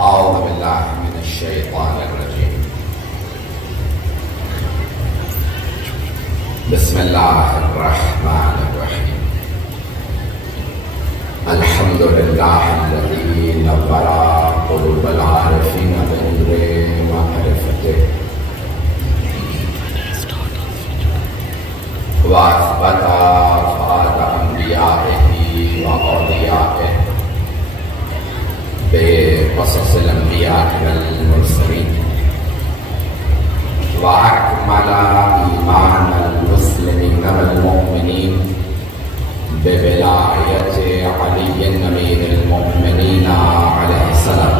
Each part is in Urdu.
أعوذ بالله من الشيطان الرجيم. بسم الله الرحمن الرحيم. الحمد لله الذي نور قلوب العارفين بنور معرفته وأثبت فؤاد أنبيائه وأوليائه بقصص الأنبياء والمرسلين، وأكمل إيمان المسلمين والمؤمنين بولاية علي أمير المؤمنين عليه السلام.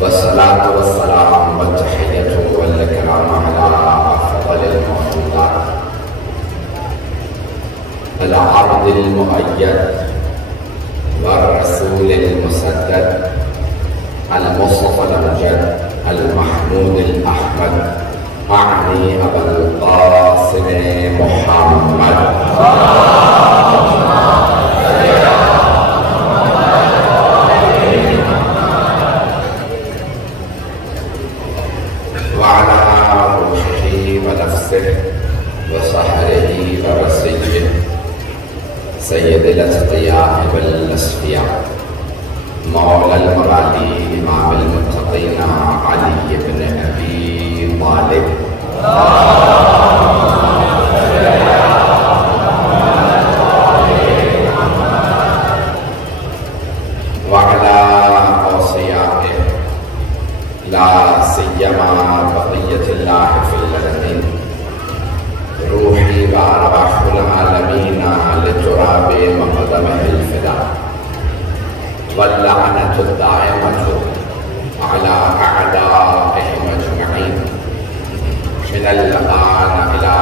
والصلاة والسلام والتحية والإكرام على أفضل المخلوقات، العبد المؤيد والرسول المسدد، المصطفى الأمجد، المحمود الأحمد، أعني أبا القاسم محمد. وعلى روحه ونفسه وصحره ورسيه سيد الأتقياء والأصفياء، مولى المبادئ إمام المتقين علي بن أبي طالب. وعلى أوصيائه لا سيما بقية الله في الأرضين، روحي وأرواح العالمين لتراب مقدمه الفداء، واللعنة الدائمة على أعدائهم أجمعين من الآن إلى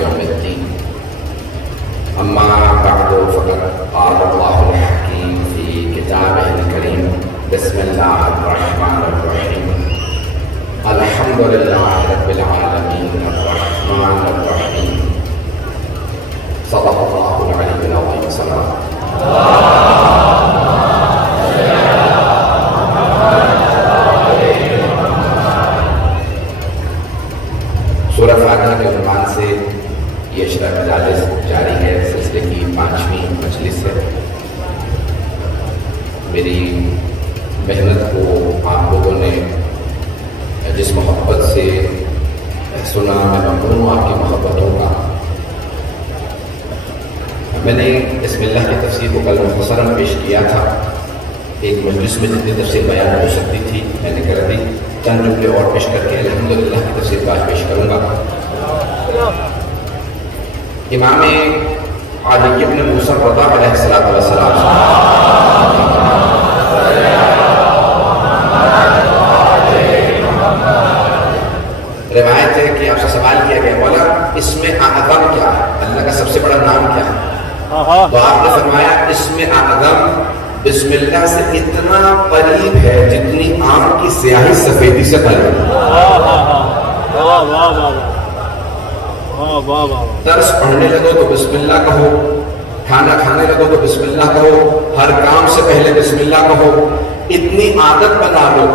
يوم الدين. أما بعد، فقد قال الله الحكيم في كتابه الكريم: بسم الله الرحمن الرحيم، الحمد لله رب العالمين الرحمن الرحيم. صدق الله العلي العظيم. صلوات سورہ فاتحہ کے عنوان سے یہ اشراق مجالس جاری ہے، سلسلے کی 5ویں مجلس ہے۔ میری محنت کو آپ لوگوں نے جس محبت سے سنا، میں ممنون ہوں آپ کی محبتوں کا۔ میں نے بسم اللہ کی تفسیر کو کل مختصراً پیش کیا تھا، ایک مجلس میں جتنی تفسیر بیان ہو سکتی تھی میں نے کر دی، چند جملے اور پیش کر کے الحمدللہ کی تفسیر کو آج پیش کروں گا۔ امام علی بن موسیٰ الرضا علیہ السلام روایت ہے کہ آپ سے سوال کیا گیا، مولا اسم اعظم کیا ہے، اللہ کا سب سے بڑا نام کیا ہے؟ تو آپ نے فرمایا اسم اعظم بسم اللہ سے اتنا قریب ہے جتنی آم کی سیاہی سفیدی سے قریب ہے۔ درس پڑھنے لگو تو بسم اللہ کہو، کھانا کھانے لگو تو بسم اللہ کہو، ہر کام سے پہلے بسم اللہ کہو، اتنی عادت بنا لو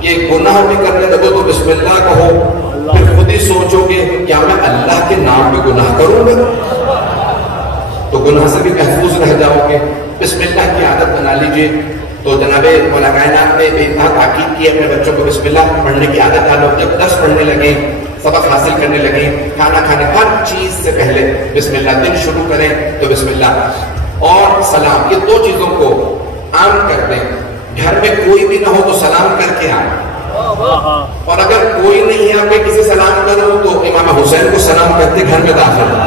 کہ گناہ بھی کرنے لگو تو بسم اللہ کہو، پھر خود ہی سوچو گے کیا میں اللہ کے نام پہ گناہ کروں گا، تو گناہ سے بھی محفوظ رہ جاؤ گے۔ بسم اللہ کی عادت بنا لیجئے۔ تو جناب مولا کائنات نے بے انتہا تاکید کی اپنے بچوں کو بسم اللہ پڑھنے کی عادت ڈالو۔ جب درس پڑھنے لگے، سبق حاصل کرنے لگے، کھانا کھانے، ہر چیز سے پہلے بسم اللہ، دن شروع کریں تو بسم اللہ، اور سلام، یہ دو چیزوں کو عام کر دیں۔ گھر میں کوئی بھی نہ ہو تو سلام کر کے آئیں، اور اگر کوئی نہیں ہے آپ کے کسی سلام کرو تو امام حسین کو سلام کرتے گھر میں داخل ہو،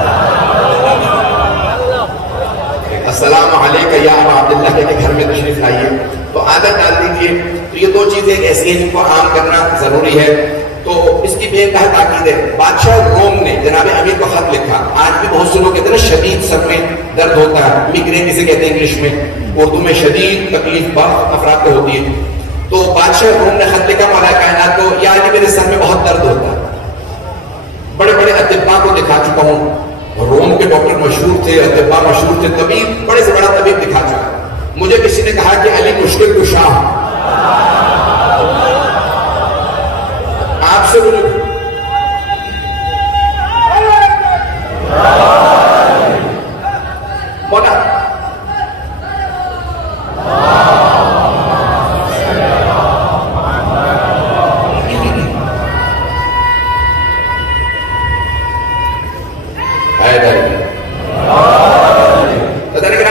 السلام علیکہ یا ابا عبداللہ کہہ کے گھر میں تشریف لائیے۔ تو عادت ڈال دیجیے۔ تو یہ دو چیزیں ایسی ہیں جن کو عام کرنا ضروری ہے۔ تو اس کی بے انتہا تاکید ہے۔ بادشاہ روم نے جناب امیر کو خط لکھا۔ آج بھی بہت سے لوگ کہتے ہیں نا شدید سر میں درد ہوتا ہے، میگرین جسے کہتے ہیں انگلش میں، اردو میں شدید تکلیف بخت افراد کو ہوتی ہے۔ تو بادشاہ روم نے خط لکھا مولا کائنات کو، یا میرے سر میں بہت درد ہوتا ہے، ہوں. روم کے ڈاکٹر مشہور تھے, اطباء مشہور تھے, طبیب بڑے سے بڑا طبیب دکھا چکا. مجھے کسی نے کہا کہ علی مشکل کشا آپ سے مجھے مولا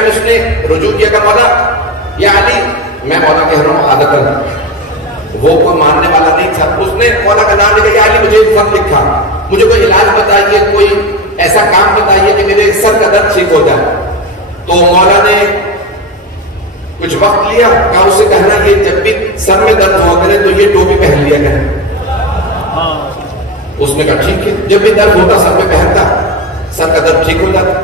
اس نے رجوع کیا کہ مولا یا علی, میں مولا کہہ رہا ہوں عادت وہ کوئی ماننے والا نہیں تھا. اس نے مولا کا نام لکھا, یا علی مجھے ایک خط لکھا, مجھے کوئی علاج بتائیے, کوئی ایسا کام بتائیے کہ میرے سر کا درد ٹھیک ہو جائے. تو مولا نے کچھ وقت لیا, کہا اسے کہنا کہ جب بھی سر میں درد ہوا کرے تو یہ ٹوپی پہن لیا کرے. اس نے کہا ٹھیک ہے, جب بھی درد ہوتا سر میں پہنتا, سر کا درد ٹھیک ہو جاتا.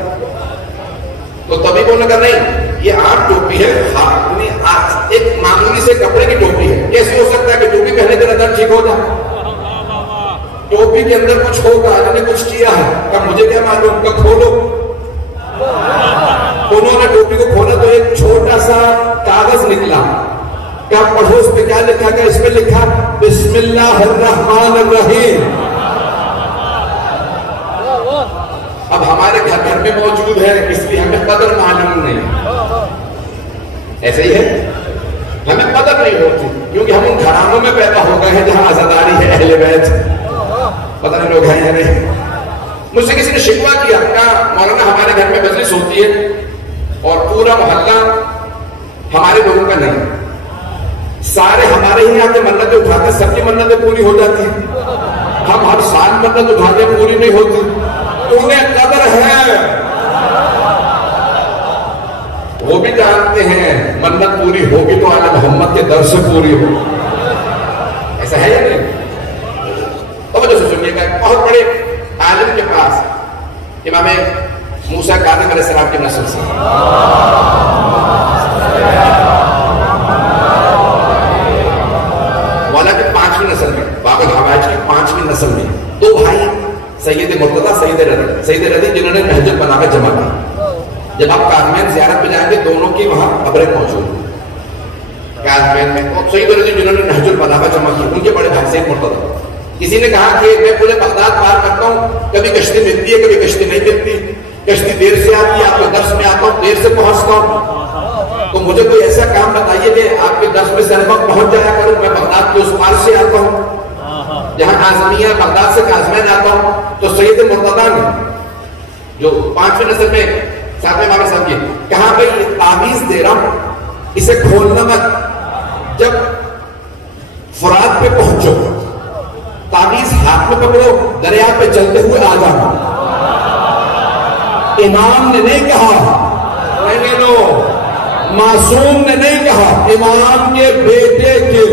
تو طبیبوں نے کہا نہیں, یہ عام ٹوپی ہے, ایک معمولی سے کپڑے کی ٹوپی ہے, کیسے ہو سکتا ہے کہ ٹوپی پہنے کے درد ٹھیک ہو جائے؟ ٹوپی کے اندر کچھ ہوگا, انہوں نے کچھ کیا ہے. کہ مجھے کیا معلوم, کا کھولو. انہوں نے ٹوپی کو کھولا تو ایک چھوٹا سا کاغذ نکلا. کیا پڑھو, اس پہ کیا لکھا گیا؟ اس پہ لکھا بسم اللہ الرحمن الرحیم. اب ہمارے گھر میں موجود ہے, اس لیے ہمیں قدر معلوم نہیں. ایسے ہی ہے, ہمیں قدر نہیں ہوتی کیونکہ ہم ان گھرانوں میں پیدا ہو گئے ہیں جہاں عزاداری ہے, اہل بیت, پتہ نہیں لوگ ہیں یا نہیں. مجھ سے کسی نے شکوہ کیا, کہا مولانا ہمارے گھر میں مجلس ہوتی ہے اور پورا محلہ ہمارے لوگوں کا نہیں, سارے ہمارے ہی آتے منتیں اٹھاتے, سب کی منتیں پوری ہو جاتی ہیں, ہم ہر سال منت اٹھاتے پوری نہیں ہوتی. انہیں قدر ہے, وہ بھی جانتے ہیں منت پوری ہوگی تو آل محمد کے در سے پوری ہو. ایسا ہے یا نہیں؟ توجہ سے سنیے گا, بہت بڑے عالم کے پاس امام موسیٰ کاظم علیہ السلام کی نسل سے, مولا کی 5ویں نسل میں, باب الحوائج کی 5ویں نسل میں 2 بھائی سید مرتضیٰ, سید رضی جنہوں نے نہج البلاغہ جمع کی. جب آپ کاظمین زیارت پہ جائیں گے, دونوں کی وہاں قبریں موجود ہیں کاظمین میں. سید رضی جنہوں نے نہج البلاغہ جمع کی, ان کے بڑے بھائی سید مرتضیٰ. کسی نے کہا کہ میں پورے بغداد پار کرتا ہوں, کبھی کشتی ملتی ہے کبھی کشتی نہیں ملتی, کشتی دیر سے آتی ہے, آپ کے درس میں آتا ہوں دیر سے پہنچتا ہوں, تو مجھے کوئی ایسا کام بتائیے کہ آپ کے درس میں سے وقت پہنچ جایا کروں. میں بغداد کے اس پار سے آتا ہوں جہاں کاظمیہ, بغداد سے کاظمین آتا ہوں. تو سید مرتضیٰ نے جو 5ویں نسل میں 7ویں امام صاحب کی, کہاں پہ یہ تعویذ دے رہا ہوں, اسے کھولنا مت, جب فرات پہ پہنچو تعویذ ہاتھ میں پکڑو, دریا پہ چلتے ہوئے آ جانا. امام نے نہیں کہا, نہیں لو, معصوم نے نہیں کہا, امام کے بیٹے کے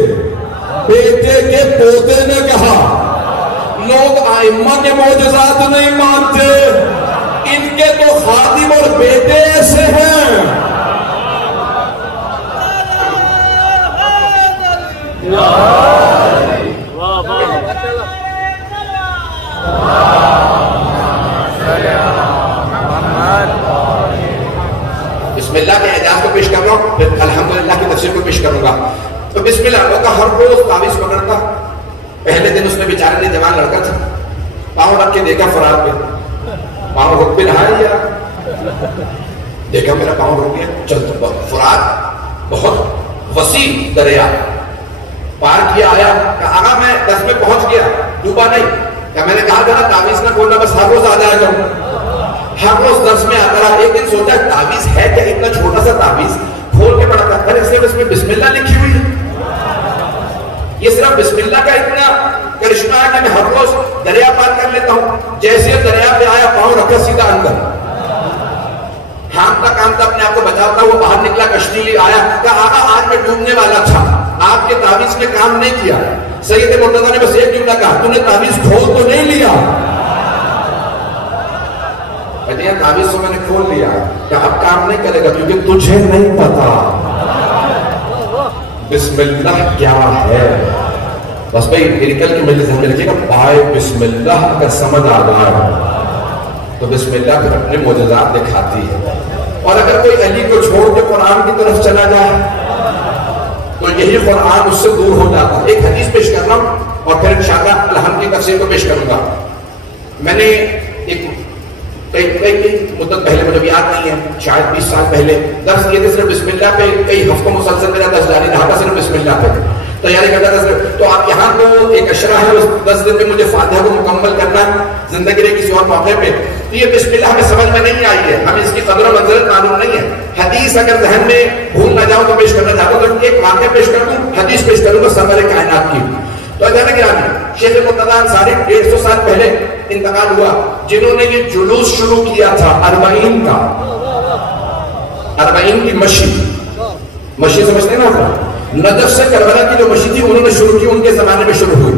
پوتے نے کہا. لوگ ائمہ کے معجزات نہیں مانتے, ان کے تو خادم اور بیٹے ایسے ہیں. بسم اللہ کے اعجاز کو پیش کر رہا ہوں, پھر الحمدللہ کی تفسیر کو پیش کروں گا. تو بسم اللہ لوگا ہر روز تعویذ پکڑتا. پہلے دن اس میں بیچارے نے جوان لڑکا تھا, پاؤں رکھ کے دیکھا فرات پہ, پاؤں رک پہ نہایا گیا, دیکھا میرا پاؤں رک گیا, چلتا فرات بہت وسیع دریا, پار کیا, آیا, کہا آقا میں 10 میں پہنچ گیا, ڈوبا نہیں. کہ میں نے کہا تھا نا تعویذ نہ کھولنا, بس ہر روز آ جایا کروں, ہر روز 10 میں آتا رہا. ایک دن سوچا تعویذ ہے کیا, اتنا چھوٹا سا تعویذ, کھول کے پڑھا تھا, صرف اس میں بسم اللہ لکھی ہوئی ہے. یہ صرف بسم اللہ کا اتنا کرشمہ ہے کہ میں ہر روز دریا پار کر لیتا ہوں. جیسے دریا پہ آیا, پاؤں رکھا سیدھا اندر, ہانپتا کامتا اپنے آپ کو بچاتا, وہ باہر نکلا, کشتی لی آیا, کہا آقا آج میں ڈوبنے والا تھا, آپ کے تعویذ نے کام نہیں کیا. سید مرتضیٰ نے بس ایک جملہ کہا, تو نے تعویذ کھول تو نہیں لیا؟ تعویذ کو میں نے کھول لیا. کہ اب کام نہیں کرے گا کیونکہ تجھے نہیں پتا بسم اللہ کیا ہے. بس بھائی میری کل کی مجلس میں رکھیے گا, بھائی بسم اللہ اگر سمجھ آ جائے تو بسم اللہ پھر اپنے معجزات دکھاتی ہے. اور اگر کوئی علی کو چھوڑ کے قرآن کی طرف چلا جائے تو یہی قرآن اس سے دور ہو جاتا ہے. ایک حدیث پیش کر رہا ہوں اور پھر انشاءاللہ الحمد کی تفسیر کو پیش کروں گا. میں نے ایک کئی مدت پہلے، مجھے یاد نہیں ہے، شاید 20 سال پہلے درس دیے تھے صرف بسم اللہ پہ. کئی ہفتوں مسلسل میرا درس جاری رہا تھا صرف بسم اللہ پہ، تیاری کرتا تھا صرف. تو آپ یہاں کو ایک اشرا ہے، اس 10 دن میں مجھے فاتحہ کو مکمل کرنا زندگی کے کسی اور موقع پہ. تو یہ بسم اللہ ہمیں سمجھ میں نہیں آئی ہے، ہمیں اس کی قدر و منزلت معلوم نہیں ہے. حدیث اگر ذہن میں بھول نہ جاؤ تو پیش کرنا چاہتا ہوں. تو ایک واقعہ پیش کر دوں، حدیث پیش کروں گا سرور کائنات کی. تو اچانک گرامی شیخ مرتضی انصاری 150 سال پہلے انتقال ہوا، جنہوں نے یہ جلوس شروع کیا تھا 40 کا، 40 کی مشی سمجھتے ہیں نا، نجف سے کربلا کی جو مشی تھی انہوں نے شروع کی، ان کے زمانے میں شروع ہوئی.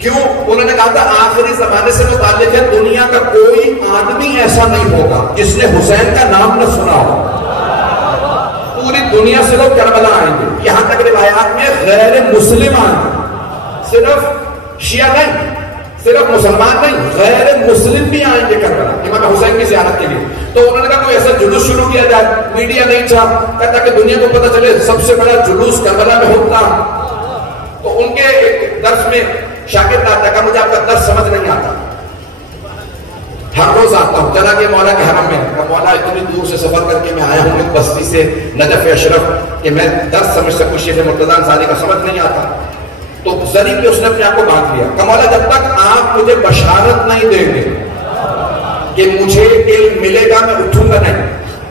کیوں؟ انہوں نے کہا تھا آخری زمانے سے متعلق ہے، دنیا کا کوئی آدمی ایسا نہیں ہوگا جس نے حسین کا نام نہ سنا ہو. پوری دنیا سے لوگ کربلا آئیں گے. یہاں تک روایات میں غیر مسلم آئیں گے، صرف شیعہ نہیں، صرف مسلمان نہیں، غیر مسلم بھی آئیں گے کربلا امام حسین کی زیارت کے لیے. تو انہوں نے کہا کوئی ایسا جلوس شروع کیا جائے. میڈیا نہیں تھا، کہتا کہ دنیا کو پتہ چلے سب سے بڑا جلوس کربلا میں ہوتا. تو ان کے ایک درس میں شاگرد آتا کہ مجھے آپ کا درس سمجھ نہیں آتا، ہر روز آتا ہوں. چلا کہ مولا کے حرم میں، کہ مولا اتنی دور سے سفر کر کے میں آیا ہوں ایک بستی سے نجف اشرف کہ میں درس سمجھ سکوں. شیخ مرتضی انصاری کا سمجھ نہیں آتا. تو ذریعے پہ اس نے اپنے آپ کو باندھ لیا کہ مولا جب تک آپ مجھے بشارت نہیں دیں گے کہ مجھے علم ملے گا میں اٹھوں گا نہیں.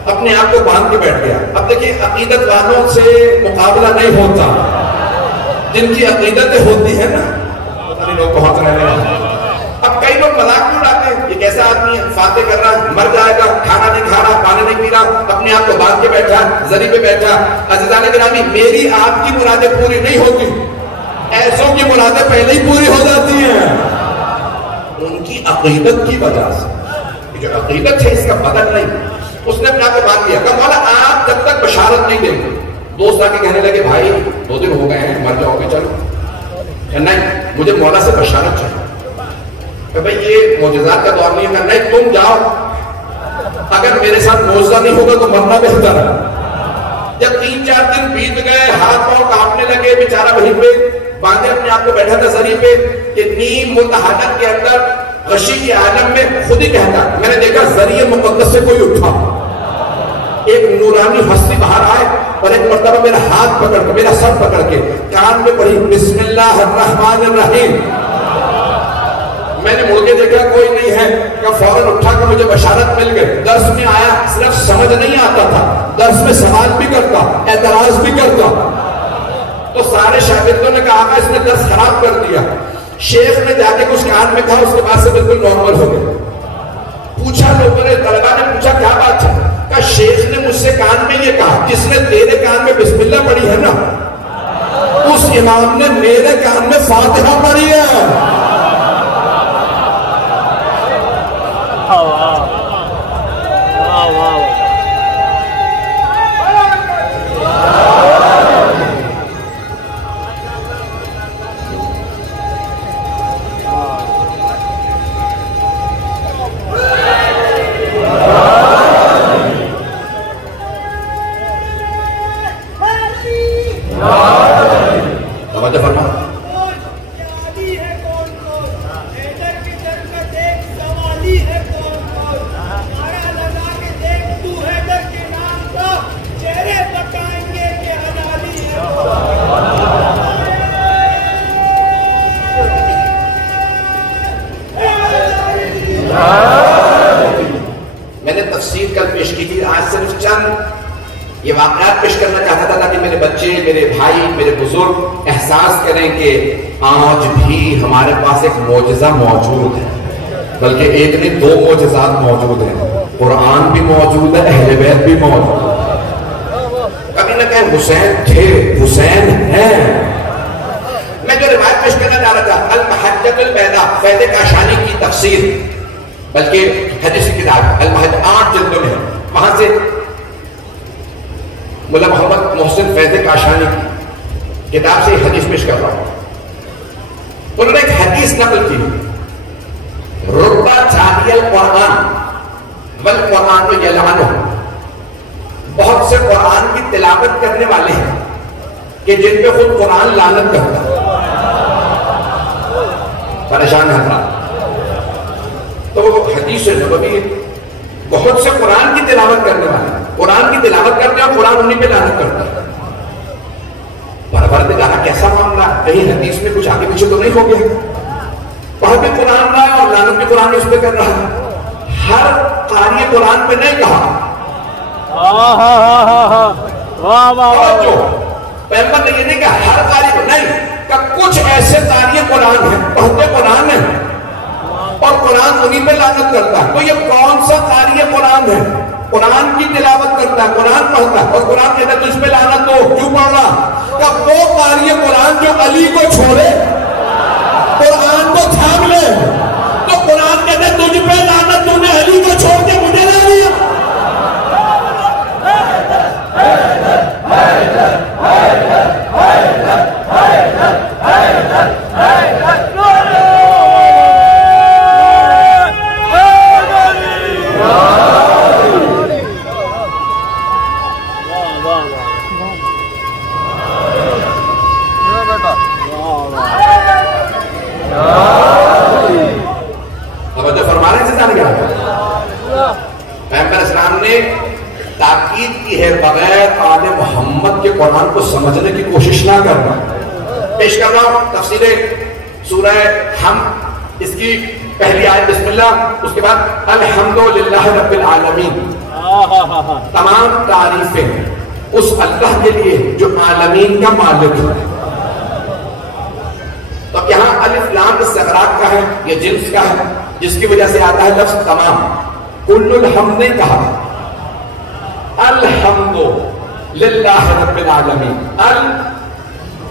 اپنے آپ کو باندھ کے بیٹھ گیا. اب دیکھیں عقیدت والوں سے مقابلہ نہیں ہوتا، جن کی عقیدتیں ہوتی ہیں نا لوگ پہنچ رہے ہیں. اب کئی لوگ مذاق میں اڑاتے ہیں، یہ کیسا آدمی ہے، فاتح کر رہا ہے، مر جائے گا، کھانا نہیں کھا رہا، پانی نہیں پی رہا، اپنے آپ کو باندھ کے بیٹھا، ذریعے پہ بیٹھا. عزیزان گرامی، میری آپ کی مرادیں پوری نہیں ہوتی، ایسوں کی مرادیں پہلے ہی پوری ہو جاتی ہیں ان کی عقیدت کی وجہ سے. جو عقیدت ہے اس کا بدل نہیں. اس نے اپنے آپ کو باندھ دیا کہ مولا آپ جب تک بشارت نہیں دیں گے. دوست آ کے کہنے لگے بھائی 2 دن ہو گئے ہیں، مر جاؤ گے، چلو. نہیں، مجھے مولا سے بشارت چاہیے. کہ بھائی یہ معجزات کا دور نہیں ہے. نہیں، تم جاؤ، اگر میرے ساتھ معجزہ نہیں ہوگا تو مرنا بہتر ہے. جب 3-4 دن بیت گئے، ہاتھ پاؤں کانپنے لگے، بیچارہ وہیں پہ باندھے اپنے آپ کو بیٹھا تھا ذریعے پہ کہ نیم متحرک کے اندر غشی کے عالم میں خود ہی کہتا میں نے دیکھا ذریعے مقدس سے کوئی اٹھا، ایک نورانی ہستی باہر آئے اور ایک مرتبہ میرا ہاتھ پکڑ کے، میرا سر پکڑ کے کان میں پڑھی بسم اللہ الرحمن الرحیم. میں نے مڑ کے دیکھا کوئی نہیں ہے کہ فوراً اٹھا کہ مجھے بشارت مل گئی. درس میں آیا، صرف سمجھ نہیں آتا تھا، درس میں سوال بھی کرتا، اعتراض بھی کرتا. تو سارے شاگردوں نے کہا اس نے درس خراب کر دیا. شیخ نے جا کے کچھ کان میں کہا، اس کے بعد سے بالکل نارمل ہو گیا. پوچھا لوگوں نے، طلبا نے پوچھا کیا بات ہے؟ کہ شیخ نے مجھ سے کان میں یہ کہا جس نے تیرے کان میں بسم اللہ پڑھی ہے نا، اس امام نے میرے کان میں فاتحہ پڑھی ہے. میں نے تفسیر کل پیش کی تھی، آج صرف چند یہ واقعات پیش کرنا چاہتا تھا تاکہ میرے بچے، میرے بھائی، میرے بزرگ احساس کریں کہ آج بھی ہمارے پاس ایک معجزہ موجود ہے، بلکہ ایک نہیں 2 معجزات موجود ہیں. قرآن بھی موجود ہے، اہل بیت بھی موجود ہے. کبھی نہ کہیں حسین تھے، حسین ہیں. میں جو روایت پیش کرنا چاہ رہا تھا، المحجۃ البیضاء، فیض کاشانی کی تفسیر، بلکہ حدیث کی کتاب المحج 8 جلدوں میں ہے. وہاں سے مولا محمد محسن فیض کاشانی کی کتاب سے حدیث پیش کر رہا ہوں. انہوں نے ایک حدیث نقل کی، ربع جاہی القرآن والقرآن یلعنہ، بہت سے قرآن کی تلاوت کرنے والے ہیں کہ جن پہ خود قرآن لعنت کرتا ہے. پریشان ہے. تو حدیث نبوی بہت سے قرآن کی تلاوت کرنے والے قرآن کی تلاوت کرتے ہیں اور قرآن انہیں پہ لعنت کرتا ہے. پروردگار کیسا معاملہ، کہیں حدیث میں کچھ آگے پیچھے تو نہیں ہو گیا؟ وہاں پہ قرآن رہا ہے اور لعنت بھی قرآن اس پہ کر رہا ہے. ہر قاری قرآن پہ نہیں کہا. اور جو پیغمبر نے یہ نہیں کہا ہر قاری کو نہیں کہ کچھ ایسے قاری قرآن ہیں، پڑھتے قرآن ہیں اور قرآن انہیں پہ لعنت کرتا ہے. تو یہ کون سا قاری قرآن ہے؟ قرآن کی تلاوت کرتا ہے، قرآن پڑھتا ہے اور قرآن کہتا ہے تجھ پہ لعنت ہو. کیوں پڑھ رہا؟ کہ وہ قاری قرآن جو علی کو چھوڑے قرآن کو تھام لے، تو قرآن کہتا ہے تجھ پہ لعنت، تو نے علی کو چھوڑ کے مجھے لا لیا. تاکید کی ہے بغیر آل محمد کے قرآن کو سمجھنے کی کوشش نہ کرنا. پیش کر رہا ہوں تفسیر سورہ حمد، اس کی پہلی آیت بسم اللہ، اس کے بعد الحمدللہ رب العالمین. تمام تعریفیں اس اللہ کے لیے جو عالمین کا مالک ہے. تو یہاں الف لام استغراق کا ہے، یہ جنس کا ہے، جس کی وجہ سے آتا ہے لفظ تمام. کل الحمد نے کہا، الحمد للہ رب العالمین.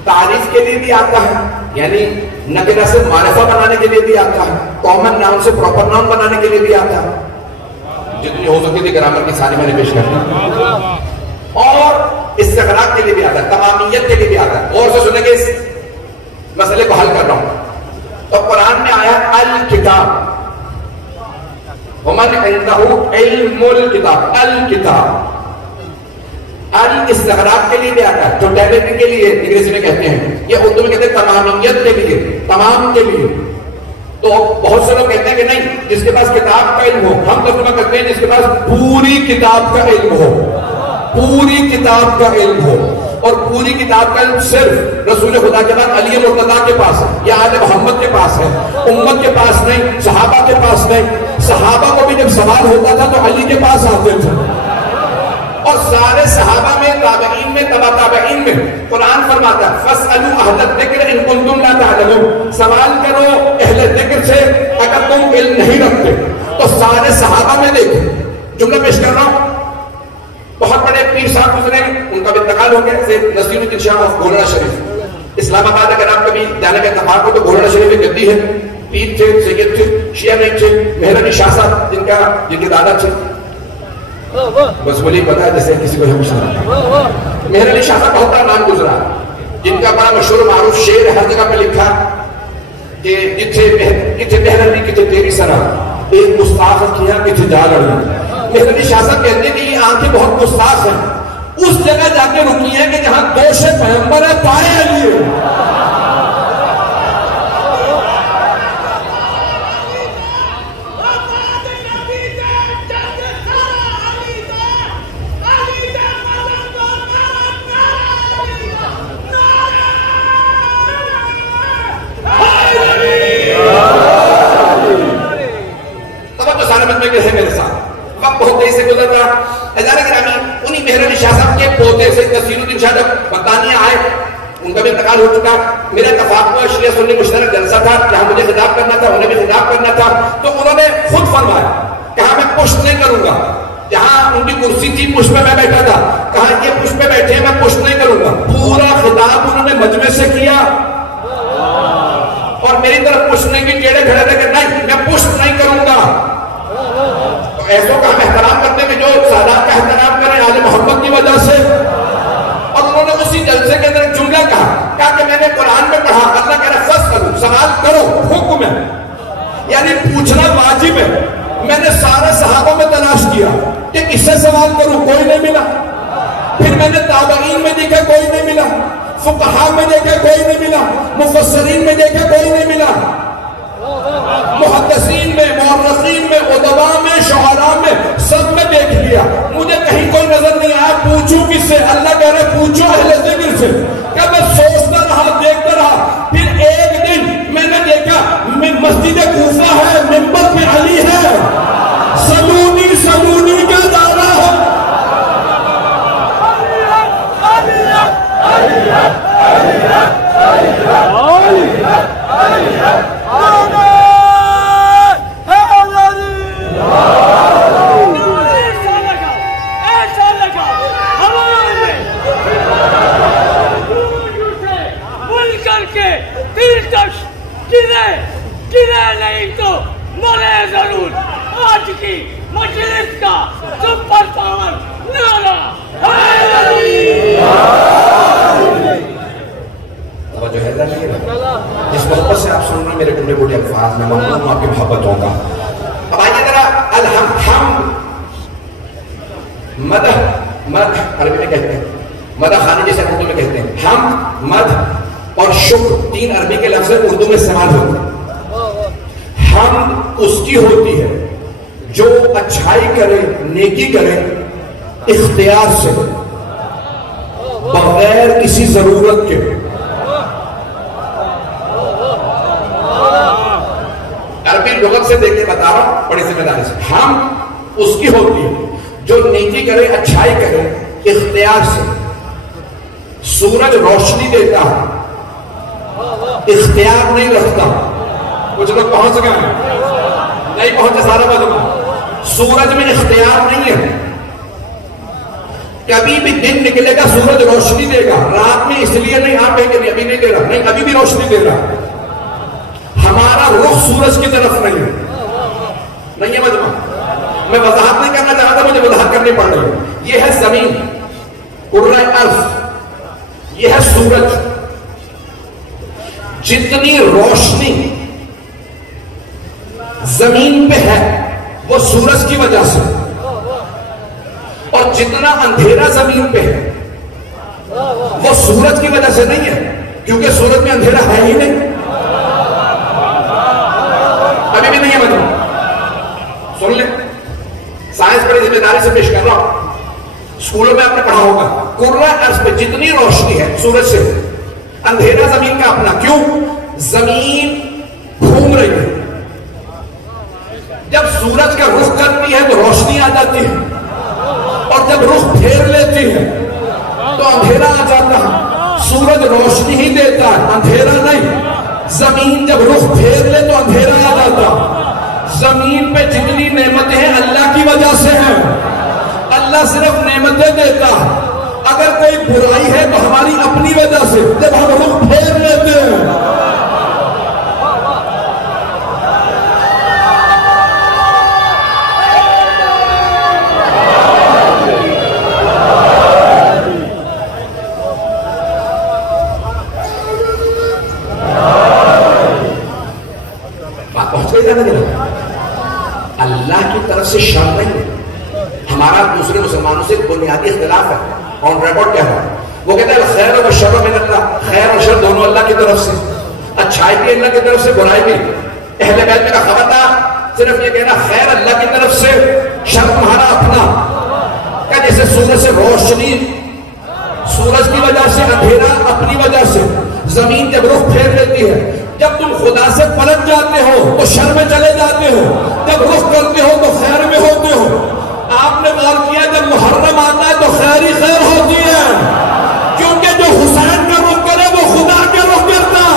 تعریف کے لیے بھی آتا ہے، یعنی نکرہ سے معرفہ بنانے کے لیے بھی آتا ہے، کامن ناؤن سے پراپر ناؤن بنانے کے لیے بھی آتا ہے. جتنی ہو سکتی تھی گرامر کی ساری میں نے پیش کرنا. اور استغراق کے لیے بھی آتا ہے، تمامیت کے لیے بھی آتا ہے. اور سے سنیں گے اس مسئلے کو حل کر رہا ہوں. تو قرآن میں آیا الکتاب، ومن عنده علم الکتاب. الکتاب الاستغراق کے لیے بھی آتا ہے، ٹوٹیلٹی کے لیے انگریزی میں کہتے ہیں، یہ اردو میں کہتے ہیں تمامیت کے لیے، تمام کے لیے. تو بہت سے لوگ کہتے ہیں کہ نہیں، جس کے پاس کتاب کا علم ہو. ہم ترجمہ کرتے ہیں جس کے پاس پوری کتاب کا علم ہو، پوری کتاب کا علم ہو. اور پوری کتاب کا علم صرف رسول خدا کے بعد علی مرتضیٰ کے پاس ہے یا آل محمد کے پاس ہے، امت کے پاس نہیں، صحابہ کے پاس نہیں. صحابہ کو بھی جب سوال ہوتا تھا تو علی کے پاس آتے تھے. اور سارے صحابہ میں، تابعین میں، تبع تابعین میں قرآن فرماتا ہے فَاسْأَلُوا أَهْلَ الذِّكْرِ إِن كُنتُمْ لَا تَعْلَمُونَ. سوال کرو اہل ذکر سے اگر تم علم نہیں رکھتے. تو سارے صحابہ میں دیکھیں، جملہ پیش کر رہا ہوں. بہت بڑے پیر صاحب گزرے، ان کا بھی انتقال ہو گیا، نصیر الدین شاہ آف گولڑا شریف. اسلام آباد اگر آپ کبھی جانے کا اتفاق ہو تو گولڑا شریف میں گدی ہے. پیر تھے، سید تھے، شیعہ نہیں تھے. مہر علی شاہ صاحب جن کے دادا تھے، بس ولی پتا ہے جیسے کسی کو ہمیشہ. مہر علی شاہ صاحب بہت بڑا نام گزرا، جن کا بڑا مشہور معروف شعر ہر جگہ پہ لکھا کہ کتھے مہر علی کتھے تیری سرا ایک گستاخ کیا کتھے جا لڑی. مہر علی شاہ صاحب کہتے ہیں کہ یہ آنکھیں بہت گستاخ ہیں، اس جگہ جا کے رکی ہیں کہ جہاں دوش پیغمبر ہے، پائے علی ہے. میرے ساتھ وقت بہت تیزی سے گزر رہا. ہزارہ گرامی انہی مہر علی شاہ صاحب کے پوتے سے نصیر الدین شاہ جب برطانیہ آئے، ان کا بھی انتقال ہو چکا. میرا اتفاق ہوا شیعہ سنی مشترک جلسہ تھا جہاں مجھے خطاب کرنا تھا، انہیں بھی خطاب کرنا تھا. تو انہوں نے خود فرمایا کہا میں پشت نہیں کروں گا. جہاں ان کی کرسی تھی پشت میں بیٹھا تھا، کہا یہ پشت میں بیٹھے ہیں میں پشت نہیں کروں گا. پورا خطاب انہوں نے مجمع سے کیا اور میری طرف پشتنے کی ٹیڑے کھڑے تھے کہ نہیں میں پشت نہیں کروں گا. ایسوں کا ہم احترام کرتے ہیں کہ جو سادات کا احترام کریں آل محمد کی وجہ سے. اور انہوں نے اسی جلسے کے اندر ایک جملہ کہا کہ میں نے قرآن میں پڑھا اللہ کہہ رہا فَاسْأَلُوا، سوال کرو، حکم ہے، یعنی پوچھنا واجب ہے. میں نے سارے صحابوں میں تلاش کیا کہ کس سے سوال کروں، کوئی نہیں ملا. پھر میں نے تابعین میں دیکھا کوئی نہیں ملا، فقہاء میں دیکھا کوئی نہیں ملا، مفسرین میں دیکھا کوئی نہیں ملا، محدثین میں، مورخین میں، ادباء میں، شعراء میں، سب میں دیکھ لیا، مجھے کہیں کوئی نظر نہیں آیا. پوچھوں کس سے؟ اللہ کہہ رہے پوچھو اہل ذکر سے. کہ میں سوچتا رہا، دیکھتا رہا. پھر ایک دن میں نے دیکھا مسجد کوفہ ہے، منبر پہ علی ہے، سلونی سلونی کا دعویٰ ہے. نہیں تو مرے ضرور. آج کی مجلس کا سپر پاور نعرہ توجہ ہے جس محبت سے آپ سن رہے ہیں میرے ٹنڈے بوٹے الفاظ میں ممنون ہوں آپ کی محبتوں کا. اب آئیے ذرا الحمد مدح، مدح عربی میں کہتے ہیں، مدح خانی جیسے اردو میں کہتے ہیں. حمد، مدح اور شکر تین عربی کے لفظ اردو میں استعمال ہوتے ہیں. حمد اس کی ہوتی ہے جو اچھائی کرے، نیکی کرے اختیار سے، بغیر کسی ضرورت کے. عربی لغت سے دیکھ کے بتا رہا ہوں بڑی ذمہ داری سے. حمد اس کی ہوتی ہے جو نیکی کرے، اچھائی کرے اختیار سے. سورج روشنی دیتا ہے، اختیار نہیں رکھتا. کچھ لوگ پہنچ گئے ہیں، نہیں پہنچے سارا مجمع. سورج میں اختیار نہیں ہے. کبھی بھی دن نکلے گا سورج روشنی دے گا، رات میں اس لیے نہیں آپ کہیں گے ابھی نہیں دے رہا، نہیں ابھی بھی روشنی دے رہا. ہمارا رخ سورج کی طرف نہیں ہے. نہیں ہے مجمع. میں وضاحت نہیں کرنا چاہتا، مجھے وضاحت کرنی پڑ رہی ہے. یہ ہے زمین، کرۂ ارض، یہ ہے سورج. جتنی روشنی زمین پہ ہے وہ سورج کی وجہ سے، اور جتنا اندھیرا زمین پہ ہے وہ سورج کی وجہ سے نہیں ہے، کیونکہ سورج میں اندھیرا ہے ہی نہیں. ابھی بھی نہیں ہے مطلب. سن لیں، سائنس پر ذمہ داری سے پیش کر رہا ہوں. اسکولوں میں آپ نے پڑھا ہوگا کرۂ ارض پہ جتنی روشنی ہے سورج سے، اندھیرا زمین کا اپنا. کیوں؟ زمین گھوم رہی ہے. جب سورج کا رخ کرتی ہے تو روشنی آ جاتی ہے، اور جب رخ پھیر لیتی ہے تو اندھیرا آ جاتا ہے. سورج روشنی ہی دیتا ہے، اندھیرا نہیں. زمین جب رخ پھیر لے تو اندھیرا آ جاتا. زمین پہ جتنی نعمتیں ہیں اللہ کی وجہ سے ہیں. اللہ صرف نعمتیں دیتا ہے. اگر کوئی برائی ہے تو ہماری اپنی وجہ سے، جب ہم رخ پھیر لیتے ہیں. اللہ کی طرف سے شر نہیں ہے. ہمارا دوسرے مسلمانوں سے بنیادی اختلاف ہے. آن ریکارڈ کیا ہے؟ وہ کہتا ہے خیر و شر من اللہ، خیر اور شر دونوں اللہ کی طرف سے، اچھائی بھی اللہ کی طرف سے، برائی بھی. اہل بیت کا خبردار صرف یہ کہنا خیر اللہ کی طرف سے، شر تمہارا اپنا. کہ جیسے سورج سے روشنی، سورج کی وجہ سے، اندھیرا اپنی وجہ سے. زمین جب رخ پھیر لیتی ہے، جب تم خدا سے پلٹ جاتے ہو تو شر میں چلے جاتے ہو، جب رخ کرتے ہو تو خیر میں ہوتے ہو. آپ نے غور کیا جب محرم آتا ہے تو خیر ہی خیر ہوتی ہے، کیونکہ جو حسین کا رخ کرے وہ خدا کا رخ کرتا.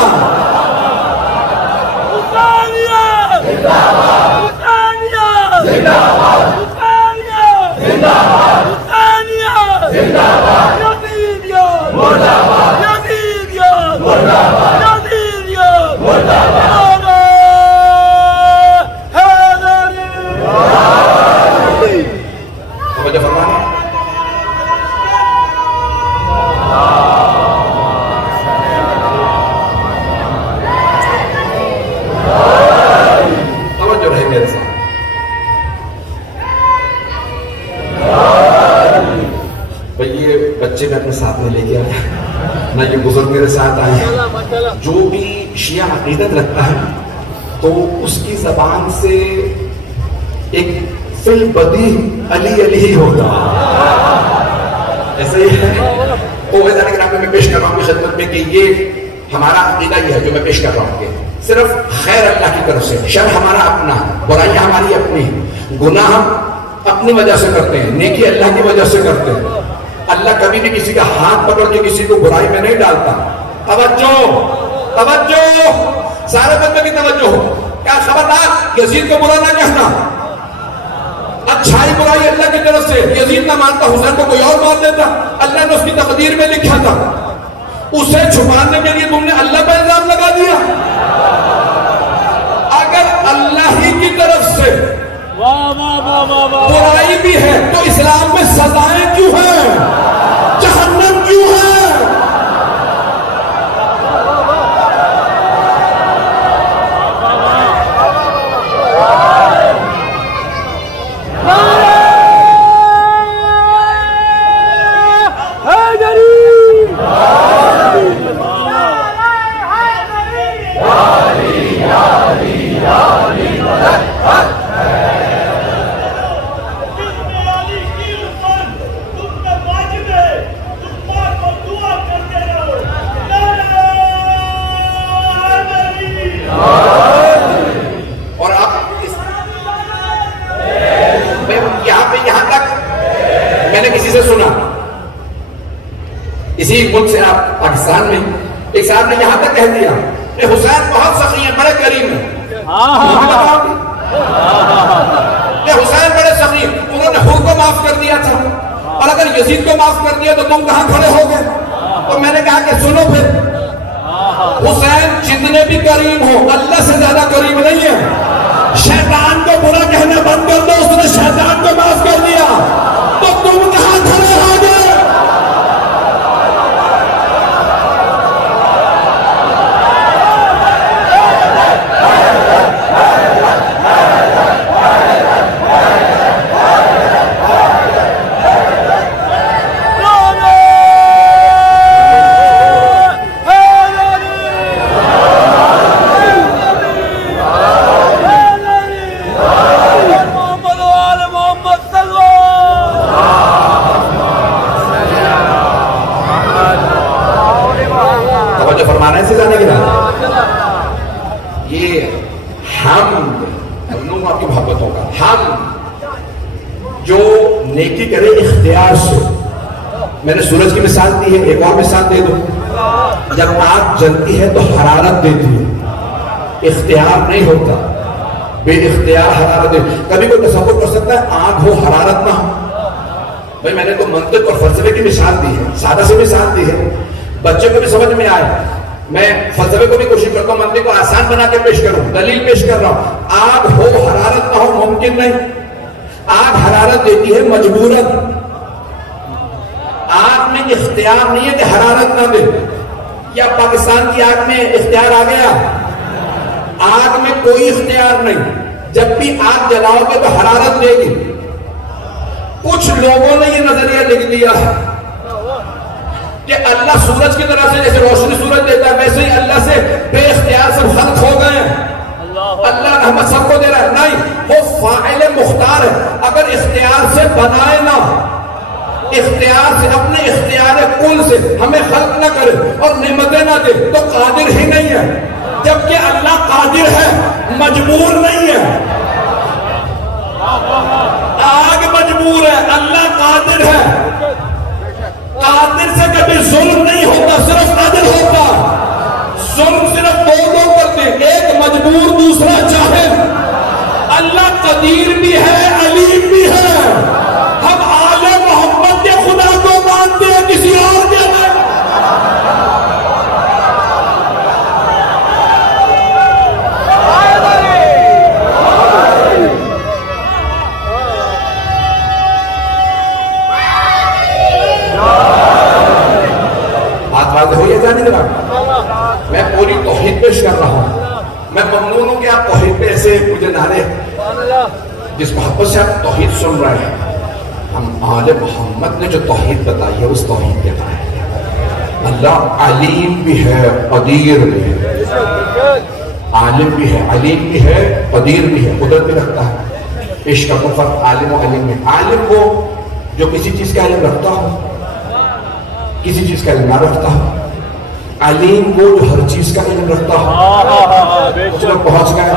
میں ساتھ میں لے کے آیا نہ یہ بزرگ میرے ساتھ آئے. جو بھی شیعہ عقیدت رکھتا ہے تو اس کی زبان سے ایک فی البدی علی علی ہی ہوتا ایسا ہی ہے. تو میں پیش کر رہا ہوں اپنی خدمت میں کہ یہ ہمارا عقیدہ یہ ہے جو میں پیش کر رہا ہوں کہ صرف خیر اللہ کی طرف سے, شر ہمارا اپنا, برائیاں ہماری اپنی, گناہ ہم اپنی وجہ سے کرتے ہیں, نیکی اللہ کی وجہ سے کرتے ہیں. اللہ کبھی بھی کسی کا ہاتھ پکڑ کے کسی کو برائی میں نہیں ڈالتا. توجہ توجہ, سارے بندے کی توجہ ہو. کیا خبردار یزید کو برا نہ کہنا, اچھائی برائی اللہ کی طرف سے. یزید نہ مانتا, حسین کو کوئی اور مان دیتا, اللہ نے اس کی تقدیر میں لکھا تھا. اسے چھپانے کے لیے تم نے اللہ پر الزام لگا دیا. اگر اللہ ہی کی طرف سے برائی بھی ہے تو اسلام میں سزائیں کیوں ہیں, جہنم کیوں ہے؟ اسی ملک سے آپ پاکستان میں ایک صاحب نے یہاں تک کہہ دیا کہ حسین بہت سخی ہیں, بڑے کریم ہیں. کہ حسین بڑے سخی ہیں, انہوں نے خود کو معاف کر دیا تھا, اور اگر یزید کو معاف کر دیا تو تم کہاں کھڑے ہو گئے؟ تو میں نے کہا کہ سنو پھر, حسین جتنے بھی کریم ہو اللہ سے زیادہ کریم نہیں ہے. شیطان کو برا کہنا بند کر دو, اس نے شیطان کو معاف کر دیا تو تم کہاں کھڑے ہو گئے؟ نیکی کرے اختیار سے. میں نے سورج کی مثال دی ہے, ایک اور مثال دے دوں. جب آگ جلتی ہے تو حرارت دیتی ہے, اختیار نہیں ہوتا, بے اختیار حرارت دیتی. کبھی کوئی تصور کر سکتا ہے آگ ہو حرارت نہ ہو؟ بھائی میں نے تو منطق اور فلسفے کی مثال دی ہے, سادہ سی مثال دی ہے, بچے کو بھی سمجھ میں آئے. میں فلسفے کو بھی کوشش کرتا ہوں منطق کو آسان بنا کے پیش کروں, دلیل پیش کر رہا ہوں. آگ ہو حرارت نہ ہو ممکن نہیں. آگ حرارت دیتی ہے مجبوراً, آگ میں اختیار نہیں ہے کہ حرارت نہ دے. یا پاکستان کی آگ میں اختیار آ گیا؟ آگ میں کوئی اختیار نہیں. جب بھی آگ جلاؤ گے تو حرارت دے گی. کچھ لوگوں نے یہ نظریہ لکھ دیا کہ اللہ سورج کی طرح سے جیسے روشنی سورج دیتا ہے ویسے ہی اللہ سے بے اختیار سب خلق ہو گئے ہیں. اللہ رحمت سب کو دے رہا ہے. نہیں, وہ فاعل مختار ہے. اگر اختیار سے بنائے نہ, اختیار سے اپنے اختیار کل سے ہمیں خلق نہ کرے اور نعمتیں نہ دے تو قادر ہی نہیں ہے. جبکہ اللہ قادر ہے, مجبور نہیں ہے. آگ مجبور ہے, اللہ قادر ہے. قادر سے کبھی ظلم نہیں ہوتا, صرف قادر ہوتا. ظلم صرف دو لوگ کرتے ہیں, ایک مجبور دوسرا چاہے. اللہ قدیر بھی ہے, علیم بھی ہے. ہم آل محمد کے خدا کو مانتے ہیں, کسی اور کے نہیں. بات ہو یہ جانے دے میں پوری توحید پیش کر رہا ہوں. میں ممنون ہوں کہ آپ توحید پہ ایسے مجھے نعرے جس محبت سے آپ توحید سن رہے ہیں. ہم آل محمد نے جو توحید بتائی ہے اس توحید کے بارے اللہ علیم بھی ہے قدیر بھی ہے، عالم بھی ہے علیم بھی ہے قدیر بھی ہے، قدرت بھی رکھتا ہے۔ عشق کا فرق عالم و علیم میں، عالم وہ جو کسی چیز کا علم رکھتا ہو، کسی چیز کا علم نہ رکھتا ہو، علیم وہ جو ہر چیز کا علم رکھتا ہو۔ اس میں پہنچ گئے۔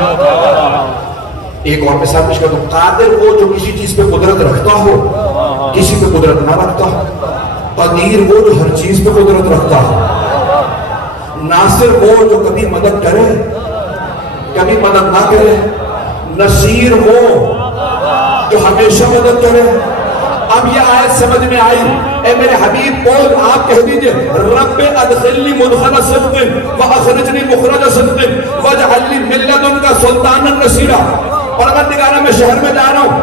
ایک اور مثال پیش کر دوں، قادر وہ جو کسی چیز پہ قدرت رکھتا ہو، کسی پہ قدرت نہ رکھتا ہو، قدیر وہ جو ہر چیز پہ قدرت رکھتا ہو، ناصر وہ جو کبھی مدد کرے کبھی مدد نہ کرے، نصیر وہ جو ہمیشہ مدد کرے۔ اب یہ آیت سمجھ میں آئی، اے میرے حبیب بول، آپ کہہ دیجئے رب ادخلنی مدخل صدق واخرجنی مخرج صدق واجعل لی من لدنک سلطانا نصیرا۔ پروردگارا میں شہر میں جا رہا ہوں،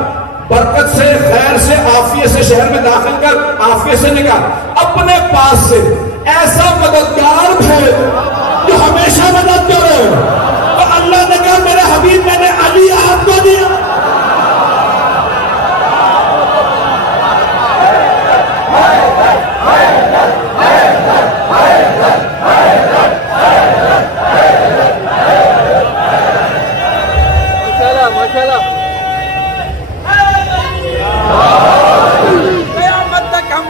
برکت سے خیر سے عافیت سے شہر میں داخل کر، عافیت سے نکال، اپنے پاس سے ایسا مددگار بھیج جو ہمیشہ مدد کرے۔ تو اللہ نے کہا میرے حبیب میں نے علی آپ کو دیا۔ قیامت تک ہم